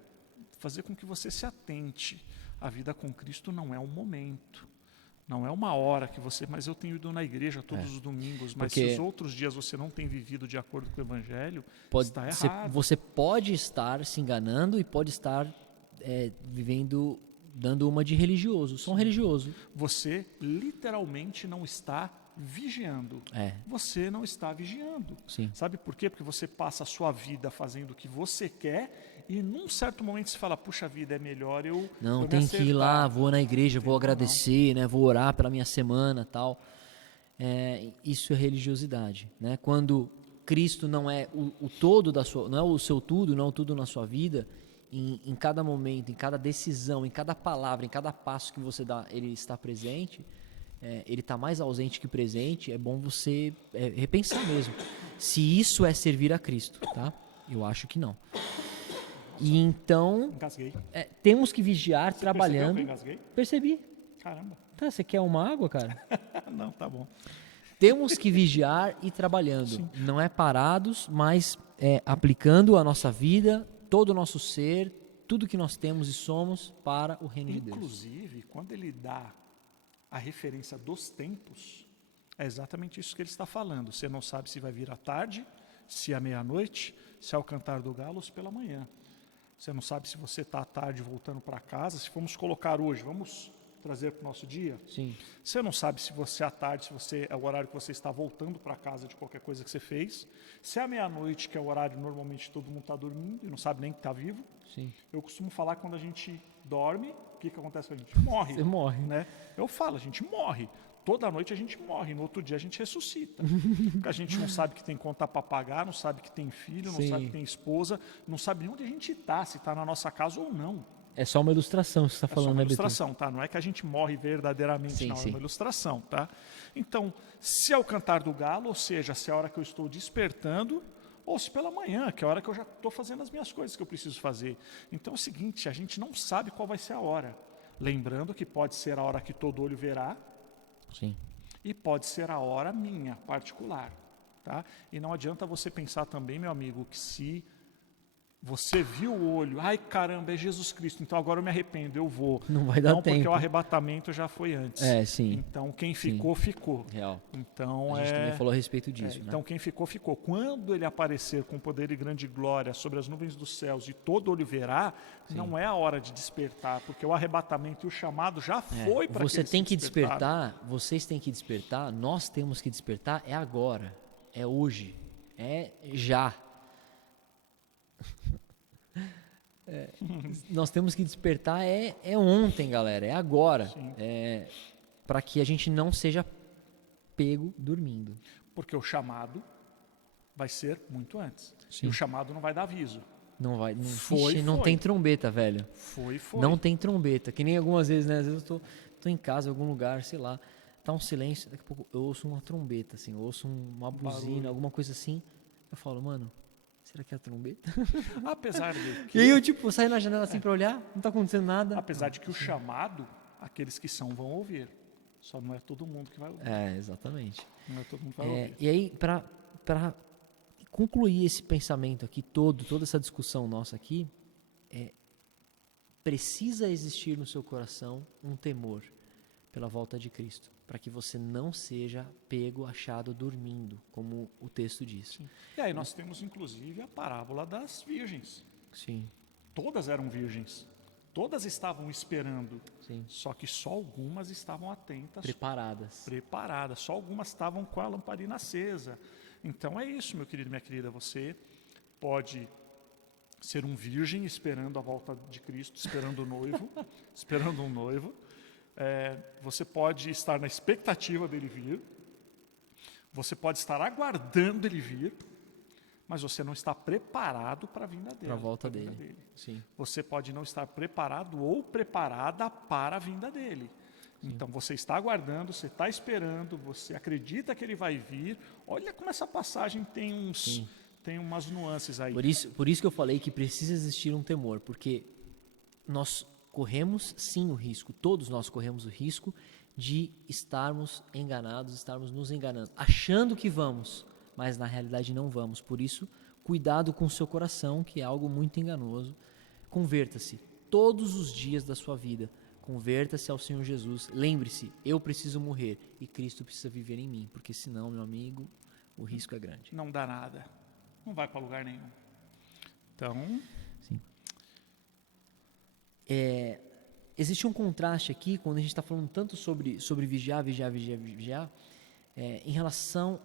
fazer com que você se atente. A vida com Cristo não é um momento, não é uma hora que você... Mas eu tenho ido na igreja todos os domingos, mas se os outros dias você não tem vivido de acordo com o Evangelho, está errado. Você pode estar se enganando e pode estar vivendo... dando uma de religioso, só um religioso. Você literalmente não está vigiando. Você não está vigiando. Sim. Sabe por quê? Porque você passa a sua vida fazendo o que você quer e num certo momento você fala, puxa vida, é melhor eu não, tem que ir lá, vou na igreja, vou agradecer, né, vou orar pela minha semana, tal. Isso é religiosidade, né? Quando Cristo não é o todo da sua, não é o seu tudo, não é o tudo na sua vida, em cada momento, em cada decisão, em cada palavra, em cada passo que você dá, ele está presente, ele está mais ausente que presente. É bom você repensar mesmo se isso é servir a Cristo, tá? Eu acho que não. E então, temos que vigiar, trabalhando. Percebeu que eu engasguei? Percebi. Caramba. Tá, você quer uma água, cara? Não, tá bom. Temos que vigiar e trabalhando. Sim. Não é parados, mas aplicando a nossa vida, todo o nosso ser, tudo que nós temos e somos para o reino de Deus. Inclusive, quando ele dá a referência dos tempos, é exatamente isso que ele está falando. Você não sabe se vai vir à tarde, se é à meia-noite, se é ao cantar do galo ou se pela manhã. Você não sabe se você está à tarde voltando para casa, se vamos colocar hoje, vamos trazer para o nosso dia? Sim. Você não sabe se você é à tarde, se é o horário que você está voltando para casa de qualquer coisa que você fez. Se é à meia-noite, que é o horário normalmente todo mundo está dormindo e não sabe nem que está vivo. Sim. Eu costumo falar que quando a gente dorme, o que acontece com a gente? Morre. Você morre. Né? Eu falo, a gente morre. Toda noite a gente morre, no outro dia a gente ressuscita. Porque a gente não sabe que tem conta para pagar, não sabe que tem filho, não sabe que tem esposa, não sabe nem onde a gente está, se está na nossa casa ou não. É só uma ilustração que você está falando, né, É só uma ilustração, tá? Não é que a gente morre verdadeiramente, não. É uma ilustração, tá? Então, se é o cantar do galo, ou seja, se é a hora que eu estou despertando, ou se pela manhã, que é a hora que eu já estou fazendo as minhas coisas que eu preciso fazer. Então é o seguinte, a gente não sabe qual vai ser a hora. Lembrando que pode ser a hora que todo olho verá, sim, e pode ser a hora minha, particular, tá? E não adianta você pensar também, meu amigo, que se você viu o olho, ai caramba, é Jesus Cristo, então agora eu me arrependo, eu vou. Não vai dar tempo. Porque o arrebatamento já foi antes. Sim. Então quem ficou, ficou. Real. Então, a gente também falou a respeito disso. Né? Então quem ficou, ficou. Quando ele aparecer com poder e grande glória sobre as nuvens dos céus e todo olho verá, não é a hora de despertar, porque o arrebatamento e o chamado já foi para você tem que despertar, vocês têm que despertar, nós temos que despertar, é agora, é hoje, é já. Nós temos que despertar é ontem, galera, é agora, para que a gente não seja pego dormindo. Porque o chamado vai ser muito antes. Sim. E o chamado não vai dar aviso. Não vai, não tem trombeta, velho. Foi. Não tem trombeta, que nem algumas vezes, né? Às vezes eu tô em casa, em algum lugar, sei lá, tá um silêncio, daqui a pouco eu ouço uma trombeta, assim, eu ouço uma buzina, alguma coisa assim, eu falo, mano, será que é a trombeta? Apesar de que... E aí eu, saio na janela assim pra olhar, não tá acontecendo nada. Apesar de que o chamado, aqueles que são vão ouvir. Só não é todo mundo que vai ouvir. Exatamente. Não é todo mundo que vai ouvir. E aí, pra concluir esse pensamento aqui toda essa discussão nossa aqui, precisa existir no seu coração um temor pela volta de Cristo, para que você não seja pego, achado dormindo, como o texto diz. Sim. E aí nós temos inclusive a parábola das virgens. Sim. Todas eram virgens. Todas estavam esperando. Sim. Só que só algumas estavam atentas. Preparadas. Só algumas estavam com a lamparina acesa. Então é isso, meu querido e minha querida. Você pode ser um virgem esperando a volta de Cristo, esperando o noivo, esperando um noivo. Você pode estar na expectativa dele vir. Você pode estar aguardando ele vir, mas você não está preparado para a vinda dele. Para a volta dele. Sim. Você pode não estar preparado ou preparada para a vinda dele. Sim. Então você está aguardando, você está esperando, você acredita que ele vai vir. Olha como essa passagem tem umas nuances aí. Por isso que eu falei que precisa existir um temor, porque nós corremos sim o risco, todos nós corremos o risco de estarmos enganados, estarmos nos enganando, achando que vamos, mas na realidade não vamos. Por isso, cuidado com o seu coração, que é algo muito enganoso. Converta-se todos os dias da sua vida. Converta-se ao Senhor Jesus. Lembre-se, eu preciso morrer e Cristo precisa viver em mim, porque senão, meu amigo, o risco é grande. Não dá nada. Não vai para lugar nenhum. Então... Sim. Existe um contraste aqui, quando a gente está falando tanto sobre vigiar, em relação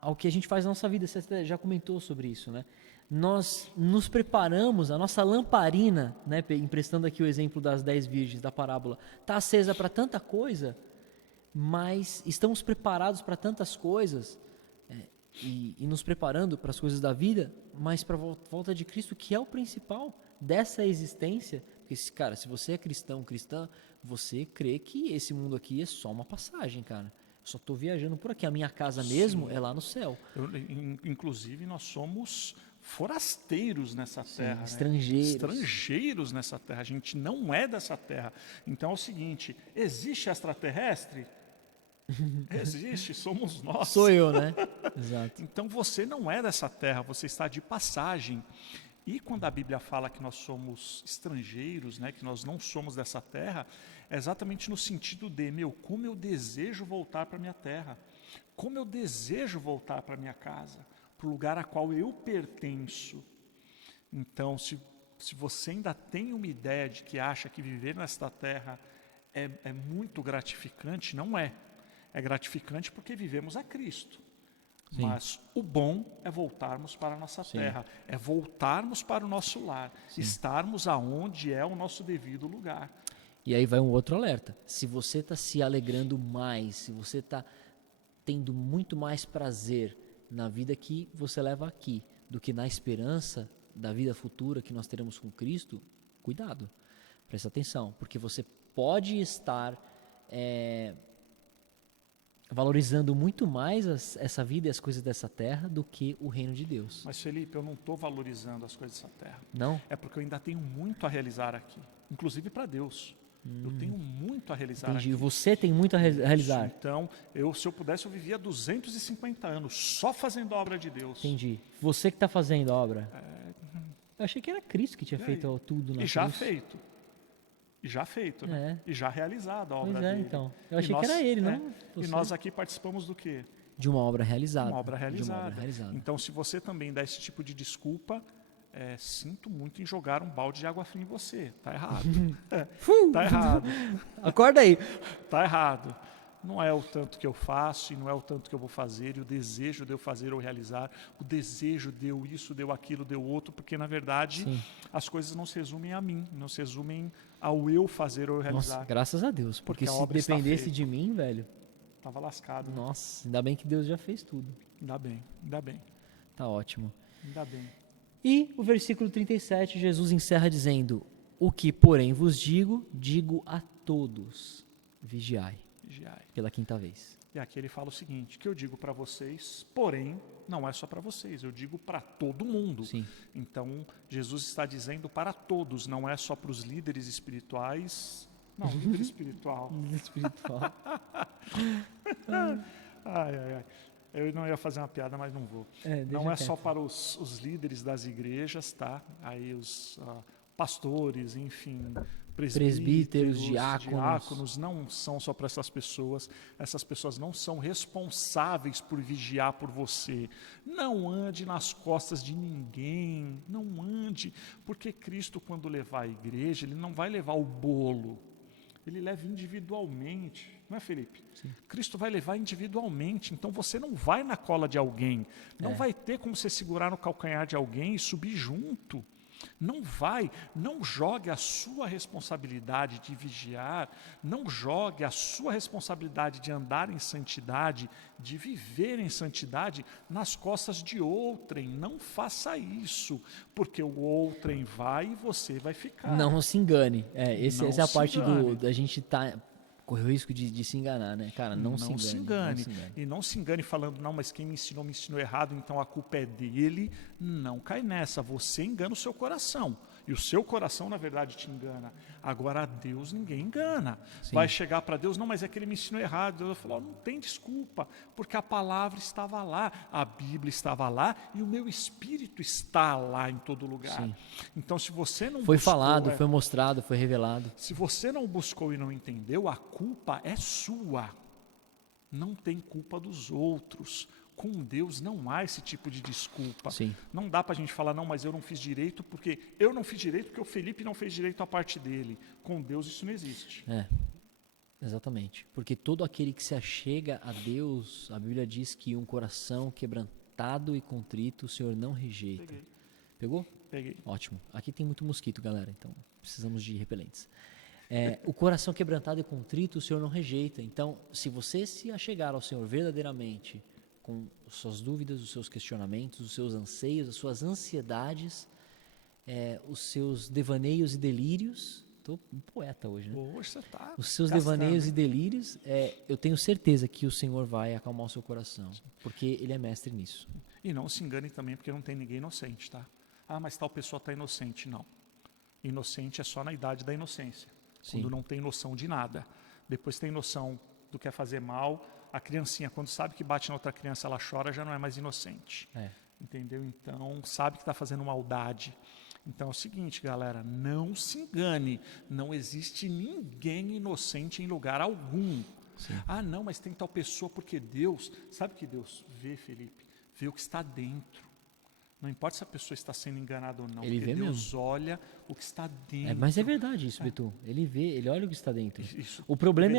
ao que a gente faz na nossa vida. Você já comentou sobre isso, né? Nós nos preparamos, a nossa lamparina, né, emprestando aqui o exemplo das 10 virgens da parábola, está acesa para tanta coisa, mas estamos preparados para tantas coisas, e nos preparando para as coisas da vida, mas para a volta de Cristo, que é o principal dessa existência. Porque, cara, se você é cristã, você crê que esse mundo aqui é só uma passagem, cara. Eu só estou viajando por aqui. A minha casa mesmo é lá no céu. Inclusive, nós somos forasteiros nessa terra. Estrangeiros. Né? Estrangeiros nessa terra. A gente não é dessa terra. Então é o seguinte, existe extraterrestre? Existe, somos nós. Sou eu, né? Exato. Então você não é dessa terra, você está de passagem. E quando a Bíblia fala que nós somos estrangeiros, né, que nós não somos dessa terra, é exatamente no sentido de, como eu desejo voltar para a minha terra, como eu desejo voltar para a minha casa, para o lugar a qual eu pertenço. Então, se você ainda tem uma ideia de que acha que viver nesta terra é muito gratificante, não é. É gratificante porque vivemos a Cristo. Sim. Mas o bom é voltarmos para a nossa terra, é voltarmos para o nosso lar, estarmos aonde é o nosso devido lugar. E aí vai um outro alerta. Se você está se alegrando mais, se você está tendo muito mais prazer na vida que você leva aqui, do que na esperança da vida futura que nós teremos com Cristo, cuidado, presta atenção, porque você pode estar valorizando muito mais essa vida e as coisas dessa terra do que o reino de Deus. Mas, Felipe, eu não estou valorizando as coisas dessa terra. Não? É porque eu ainda tenho muito a realizar aqui, inclusive para Deus. Eu tenho muito a realizar. Entendi. Aqui. Você tem muito a realizar. Então, se eu pudesse, eu vivia 250 anos só fazendo a obra de Deus. Entendi. Você que está fazendo a obra. Eu achei que era Cristo que tinha feito tudo na cruz. E já feito, né? E já realizado a obra pois dele. Então. Eu achei que era ele, não? E nós aqui participamos do quê? De uma obra realizada. Uma obra realizada. Então, se você também dá esse tipo de desculpa, sinto muito em jogar um balde de água fria em você. Tá errado. Tá errado. Acorda aí. Tá errado. Não é o tanto que eu faço e não é o tanto que eu vou fazer, e o desejo de eu fazer ou realizar, o desejo deu isso, deu aquilo, deu outro, porque na verdade as coisas não se resumem a mim, não se resumem ao eu fazer ou realizar. Nossa, graças a Deus, porque se dependesse de mim, velho, tava lascado. Nossa, ainda bem que Deus já fez tudo. Ainda bem. Tá ótimo. Ainda bem. E o versículo 37, Jesus encerra dizendo: o que, porém, vos digo a todos, vigiai. Pela quinta vez. E aqui ele fala o seguinte, que eu digo para vocês, porém, não é só para vocês, eu digo para todo mundo. Sim. Então, Jesus está dizendo para todos, não é só para os líderes espirituais. Não, líder espiritual. Líder espiritual. Ai. Eu não ia fazer uma piada, mas não vou. Não é só para os líderes das igrejas, tá? Aí os pastores, enfim... Presbíteros, diáconos, não são só para essas pessoas não são responsáveis por vigiar por você. Não ande nas costas de ninguém, não ande, porque Cristo, quando levar a igreja, Ele não vai levar o bolo, ele leva individualmente, não é, Felipe? Sim. Cristo vai levar individualmente, então você não vai na cola de alguém, não vai ter como você segurar no calcanhar de alguém e subir junto. Não vai, não jogue a sua responsabilidade de vigiar, não jogue a sua responsabilidade de andar em santidade, de viver em santidade nas costas de outrem. Não faça isso, porque o outrem vai e você vai ficar. Não se engane. Essa é a parte da gente corre o risco de se enganar, né? Cara, não se engane. E não se engane falando, não, mas quem me ensinou errado, então a culpa é dele. Não cai nessa, você engana o seu coração. E o seu coração, na verdade, te engana. Agora, a Deus ninguém engana. Sim. Vai chegar para Deus, não, mas é que ele me ensinou errado. Deus vai falar, não tem desculpa, porque a palavra estava lá, a Bíblia estava lá e o meu Espírito está lá em todo lugar. Sim. Então, se você não foi buscou, falado, foi mostrado, foi revelado. Se você não buscou e não entendeu, a culpa é sua. Não tem culpa dos outros. Com Deus não há esse tipo de desculpa. Sim. Não dá para a gente falar, não, mas eu não fiz direito porque o Felipe não fez direito a parte dele. Com Deus isso não existe. Exatamente. Porque todo aquele que se achega a Deus, a Bíblia diz que um coração quebrantado e contrito o Senhor não rejeita. Peguei. Pegou? Peguei. Ótimo. Aqui tem muito mosquito, galera, então precisamos de repelentes. O coração quebrantado e contrito o Senhor não rejeita. Então, se você se achegar ao Senhor verdadeiramente, com suas dúvidas, os seus questionamentos, os seus anseios, as suas ansiedades, os seus devaneios e delírios. Estou um poeta hoje, né? Hoje você tá os seus devaneios e delírios, eu tenho certeza que o Senhor vai acalmar o seu coração, porque Ele é mestre nisso. E não se engane também, porque não tem ninguém inocente, tá? Ah, mas tal pessoa está inocente. Não. Inocente é só na idade da inocência. Sim. Quando não tem noção de nada. Depois tem noção do que é fazer mal. A criancinha, quando sabe que bate na outra criança, ela chora, já não é mais inocente. Entendeu? Então, sabe que está fazendo maldade. Então é o seguinte, galera, não se engane. Não existe ninguém inocente em lugar algum. Sim. Ah, não, mas tem tal pessoa, porque Deus... Sabe que Deus vê, Felipe? Vê o que está dentro. Não importa se a pessoa está sendo enganada ou não, ele porque vê Deus mesmo. Olha o que está dentro. Mas é verdade isso, Bitu. Ele vê, ele olha o que está dentro. Isso o problema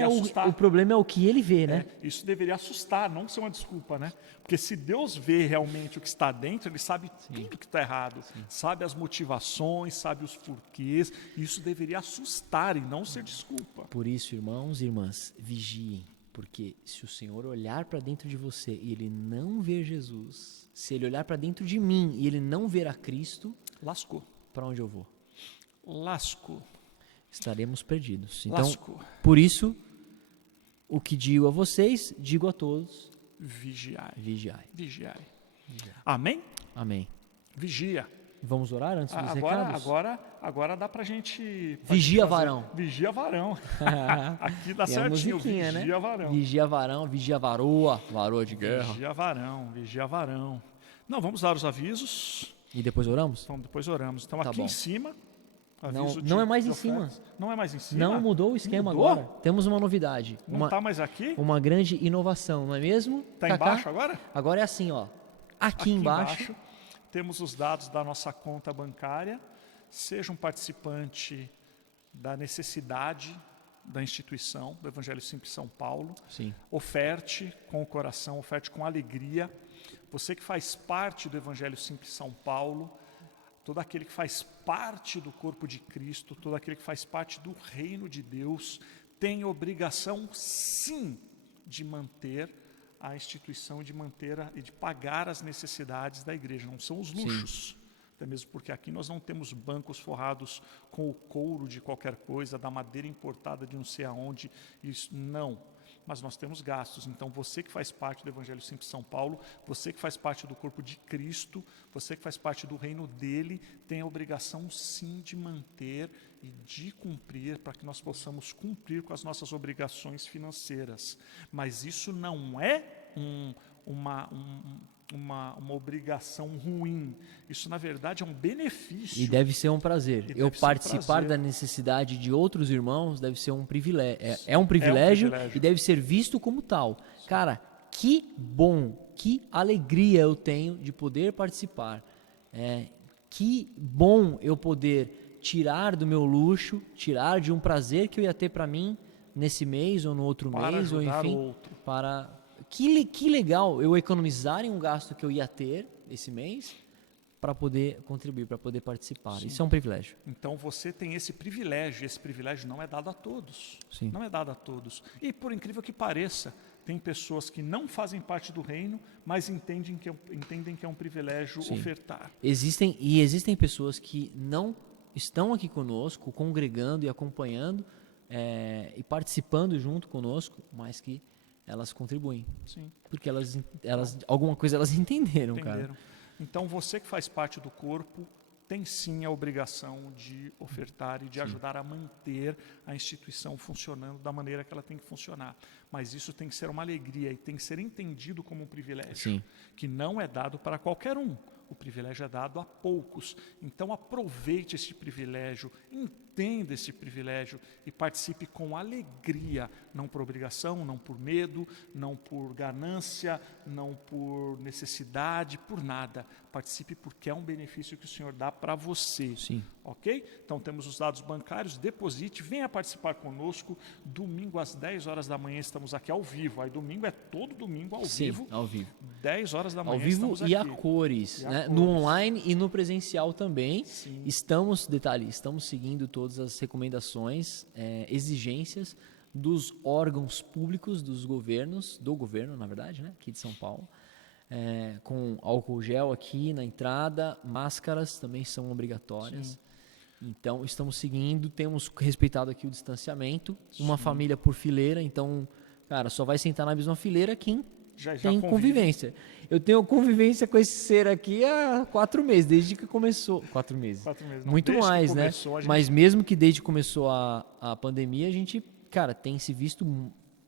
é o que ele vê, né? Isso deveria assustar, não ser uma desculpa, né? Porque se Deus vê realmente o que está dentro, Ele sabe tudo que está errado. Sim. Sabe as motivações, sabe os porquês. Isso deveria assustar e não ser desculpa. Por isso, irmãos e irmãs, vigiem. Porque se o Senhor olhar para dentro de você e Ele não ver Jesus, se Ele olhar para dentro de mim e Ele não ver a Cristo, lascou. Para onde eu vou? Lascou. Estaremos perdidos. Então, lascou. Por isso, o que digo a vocês, digo a todos: vigiai. Vigiai. Vigiai. Amém? Amém. Vigia. Vamos orar antes dos recados? Agora dá pra gente... Vigia varão. Vigia varão. Aqui dá certinho. Vigia, né? Varão. Vigia varão, vigia varoa. Varoa de guerra. Vigia varão. Não, vamos dar os avisos. E depois oramos? Então, depois oramos. Então, aqui em cima... Não é mais em cima. Não é mais em cima? Não mudou o esquema agora. Temos uma novidade. Não está mais aqui? Uma grande inovação, não é mesmo? Está embaixo agora? Agora é assim, ó. Aqui embaixo temos os dados da nossa conta bancária. Seja um participante da necessidade da instituição, do Evangelho Simples São Paulo. Sim. Oferte com o coração, oferte com alegria. Você que faz parte do Evangelho Simples São Paulo, todo aquele que faz parte do corpo de Cristo, todo aquele que faz parte do reino de Deus, tem obrigação, sim, de manter a instituição, de manter e de pagar as necessidades da igreja. Não são os luxos. Sim. Até mesmo porque aqui nós não temos bancos forrados com o couro de qualquer coisa, da madeira importada de não sei aonde. Isso, não. Mas nós temos gastos. Então, você que faz parte do Evangelho Simples São Paulo, você que faz parte do corpo de Cristo, você que faz parte do reino dele, tem a obrigação, sim, de manter e de cumprir, para que nós possamos cumprir com as nossas obrigações financeiras. Mas isso não é uma obrigação ruim. Isso, na verdade, é um benefício. E deve ser um prazer. Eu participar da necessidade de outros irmãos deve ser um privilégio. É um privilégio e deve ser visto como tal. Cara, que bom, que alegria eu tenho de poder participar. Que bom eu poder tirar do meu luxo, tirar de um prazer que eu ia ter para mim nesse mês ou no outro Para mês, ou ajudar enfim, o outro. para... Que legal eu economizar em um gasto que eu ia ter esse mês para poder contribuir, para poder participar. Sim. Isso é um privilégio. Então você tem esse privilégio não é dado a todos. Sim. Não é dado a todos. E por incrível que pareça, tem pessoas que não fazem parte do reino, mas entendem que é um privilégio Sim. ofertar. Existem pessoas que não estão aqui conosco, congregando e acompanhando e participando junto conosco, mas que elas contribuem. Sim. Porque alguma coisa elas entenderam, cara. Então você que faz parte do corpo tem sim a obrigação de ofertar e de ajudar a manter a instituição funcionando da maneira que ela tem que funcionar. Mas isso tem que ser uma alegria e tem que ser entendido como um privilégio, Sim. que não é dado para qualquer um. O privilégio é dado a poucos. Então aproveite esse privilégio, entenda esse privilégio e participe com alegria, não por obrigação, não por medo, não por ganância, não por necessidade, por nada. Participe porque é um benefício que o Senhor dá para você. Sim. Ok? Então temos os dados bancários, deposite, venha participar conosco. Domingo às 10 horas da manhã estamos aqui ao vivo. Aí domingo é todo domingo ao vivo. Ao vivo. 10 horas da manhã Ao vivo estamos e aqui. a cores, E a né? cores. No online e no presencial também. Sim. Estamos seguindo todas as recomendações, exigências dos órgãos públicos, do governo, na verdade, né? Aqui de São Paulo. Com álcool gel aqui na entrada, máscaras também são obrigatórias. Sim. Então, estamos seguindo, temos respeitado aqui o distanciamento, uma família por fileira, então, cara, só vai sentar na mesma fileira quem Já tem convive. convivência. Eu tenho convivência com esse ser aqui há 4 meses, desde que começou. 4 meses. 4 meses. Não, Muito desde que mais, né? começou, a gente- Mas mesmo que desde que começou a pandemia, a gente, cara, tem se visto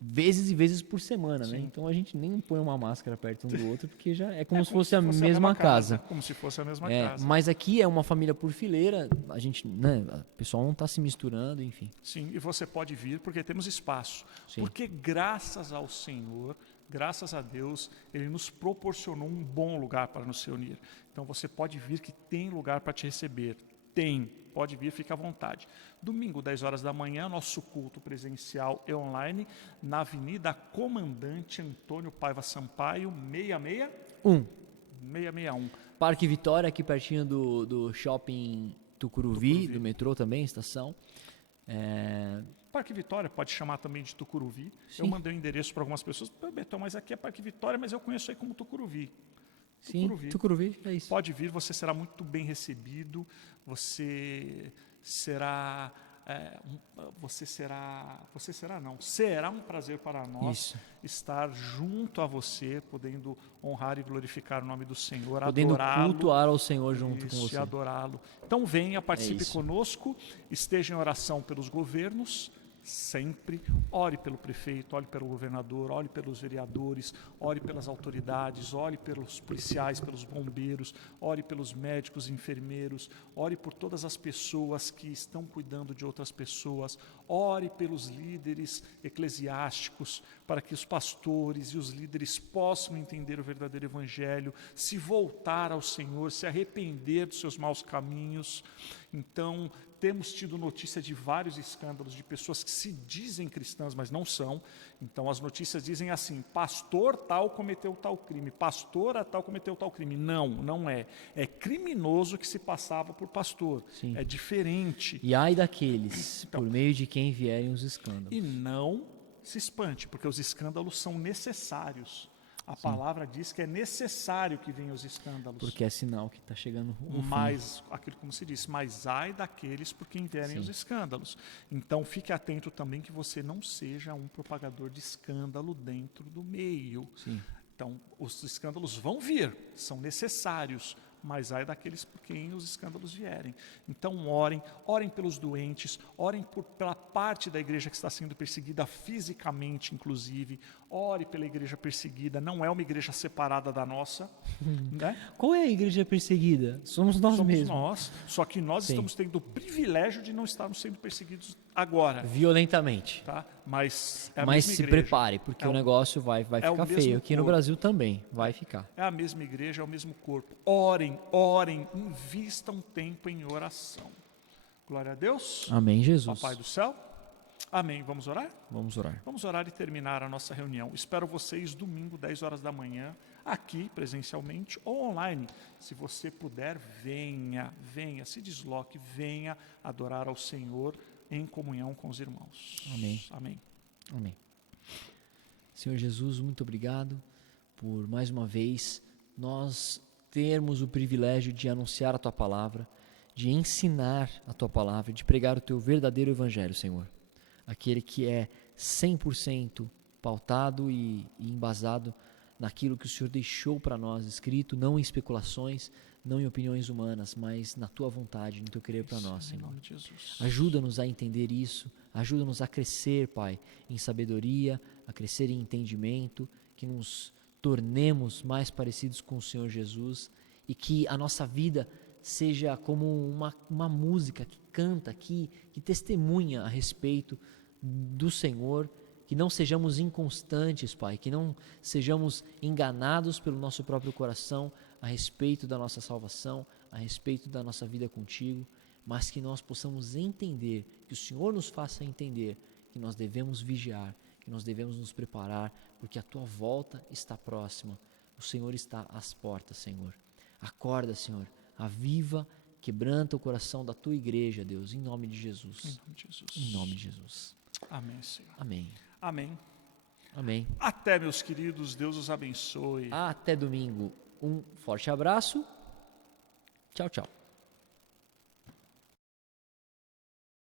vezes e vezes por semana, né? Sim. Então a gente nem põe uma máscara perto um do outro, porque já é como se como fosse a mesma casa. Como se fosse a mesma É, casa. mas aqui é uma família por fileira, a gente, né, o pessoal não está se misturando, enfim. Sim, e você pode vir porque temos espaço. Sim. Porque graças ao Senhor, graças a Deus, Ele nos proporcionou um bom lugar para nos reunir. Então você pode vir que tem lugar para te receber. Tem, pode vir, fica à vontade. Domingo, 10 horas da manhã, nosso culto presencial e online na Avenida Comandante Antônio Paiva Sampaio, 661. Parque Vitória, aqui pertinho do shopping Tucuruvi, do metrô também, estação. Parque Vitória, pode chamar também de Tucuruvi. Sim. Eu mandei o endereço para algumas pessoas. Betão, mas aqui é Parque Vitória, mas eu conheço aí como Tucuruvi. Sim, Tucuruvi, é isso. Pode vir, você será muito bem recebido, você será será um prazer para nós estar junto a você, podendo honrar e glorificar o nome do Senhor, podendo adorá-lo. cultuar ao Senhor junto com E você. adorá-lo. Então venha, participe isso. conosco, esteja em oração pelos governos, sempre. Ore pelo prefeito, ore pelo governador, ore pelos vereadores, ore pelas autoridades, ore pelos policiais, pelos bombeiros, ore pelos médicos, enfermeiros, ore por todas as pessoas que estão cuidando de outras pessoas, ore pelos líderes eclesiásticos, para que os pastores e os líderes possam entender o verdadeiro evangelho, se voltar ao Senhor, se arrepender dos seus maus caminhos. Então, temos tido notícia de vários escândalos de pessoas que se dizem cristãs, mas não são. Então as notícias dizem assim: pastor tal cometeu tal crime, pastora tal cometeu tal crime. Não, não é. É criminoso que se passava por pastor. Sim. É diferente. E ai daqueles, por meio de quem vierem os escândalos. E não se espante, porque os escândalos são necessários. A palavra diz que é necessário que venham os escândalos. Porque é sinal que está chegando o fim. Mas, aquilo como se disse, mas ai daqueles por quem vierem os escândalos. Então, fique atento também que você não seja um propagador de escândalo dentro do meio. Sim. Então, os escândalos vão vir, são necessários, mas ai daqueles por quem os escândalos vierem. Então orem pelos doentes, orem pela parte da igreja que está sendo perseguida fisicamente, inclusive. Ore pela igreja perseguida, não é uma igreja separada da nossa. Né? Qual é a igreja perseguida? Somos nós mesmos. Nós, só que nós estamos tendo o privilégio de não estarmos sendo perseguidos agora. Violentamente. Tá? Mas é a Mas mesma se igreja. prepare, porque o negócio vai ficar mesmo feio. Aqui no corpo. Brasil também vai ficar. É a mesma igreja, é o mesmo corpo. Orem, invistam tempo em oração. Glória a Deus. Amém, Jesus. Papai do céu. Amém. Vamos orar? Vamos orar. Vamos orar e terminar a nossa reunião. Espero vocês domingo, 10 horas da manhã, aqui presencialmente ou online. Se você puder, venha, se desloque, venha adorar ao Senhor em comunhão com os irmãos. Amém. Amém. Amém. Senhor Jesus, muito obrigado por mais uma vez nós termos o privilégio de anunciar a Tua palavra, de ensinar a Tua palavra, de pregar o Teu verdadeiro Evangelho, Senhor. Aquele que é 100% pautado e embasado naquilo que o Senhor deixou para nós escrito, não em especulações, não em opiniões humanas, mas na Tua vontade, no Teu querer para nós, Senhor. Em nome de Jesus. Ajuda-nos a entender isso, ajuda-nos a crescer, Pai, em sabedoria, a crescer em entendimento, que nos tornemos mais parecidos com o Senhor Jesus e que a nossa vida seja como uma música que canta, que testemunha a respeito do Senhor, que não sejamos inconstantes, Pai, que não sejamos enganados pelo nosso próprio coração a respeito da nossa salvação, a respeito da nossa vida contigo, mas que nós possamos entender, que o Senhor nos faça entender que nós devemos vigiar, que nós devemos nos preparar, porque a Tua volta está próxima, o Senhor está às portas, Senhor. Acorda, Senhor, aviva, quebranta o coração da Tua igreja, Deus, em nome de Jesus. Em nome de Jesus. Em nome de Jesus. Amém, Senhor. Amém. Amém. Amém. Até, meus queridos, Deus os abençoe. Até domingo. Um forte abraço. Tchau, tchau.